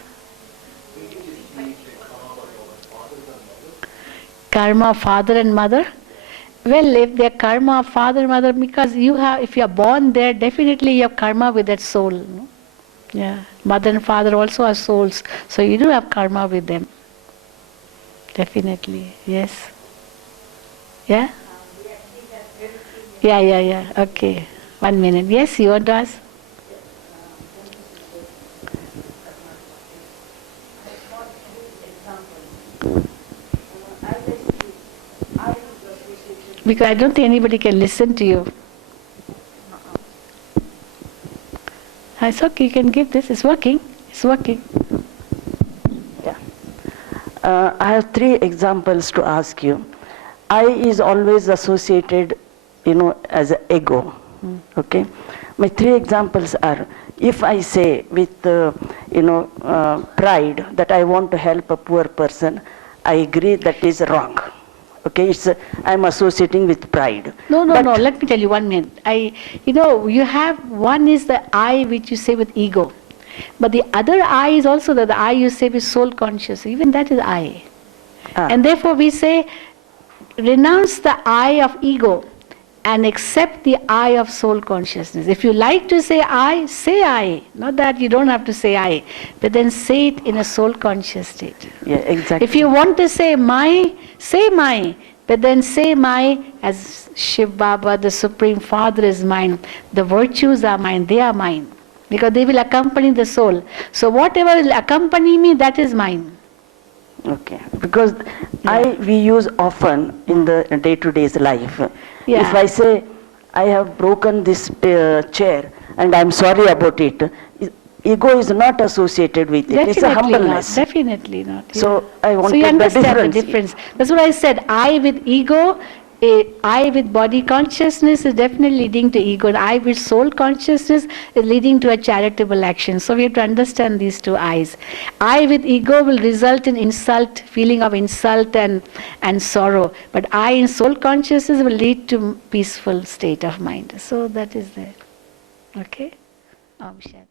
Karma of father and mother? Well, if they're karma of father and mother, because if you are born there, definitely you have karma with that soul. No? Yeah. Mother and father also are souls. So you do have karma with them. Definitely. Yes? Yeah? Yeah. Okay. 1 minute. Yes, you want to ask? Because I don't think anybody can listen to you. It's okay, you can give this. It's working. It's working. Yeah. I have 3 examples to ask you. I is always associated, as an ego. Okay. My 3 examples are: if I say with, pride that I want to help a poor person, I agree that is wrong. Okay, I'm associating with pride. No. Let me tell you 1 minute. You have one is the I which you say with ego, but the other I is also the I you say with soul conscious. Even that is I, and therefore we say renounce the I of ego and accept the I of soul consciousness. If you like to say I, say I. Not that you don't have to say I, but then say it in a soul conscious state. Yeah, exactly. If you want to say my, say my, but then say my as Shiv Baba, the Supreme Father is mine, the virtues are mine, they are mine. Because they will accompany the soul. So whatever will accompany me, that is mine. Okay, because we use often in the day-to-day life. Yeah. If I say, I have broken this chair and I'm sorry about it, ego is not associated with it. Definitely it's a humbleness. Not. Definitely not. Yeah. So I want so you to understand the difference. That's what I said. I with ego, I with body consciousness is definitely leading to ego, and I with soul consciousness is leading to a charitable action. So we have to understand these 2 I's. I with ego will result in insult, feeling of insult and sorrow. But I in soul consciousness will lead to peaceful state of mind. So that is there. Okay? Om Shanti.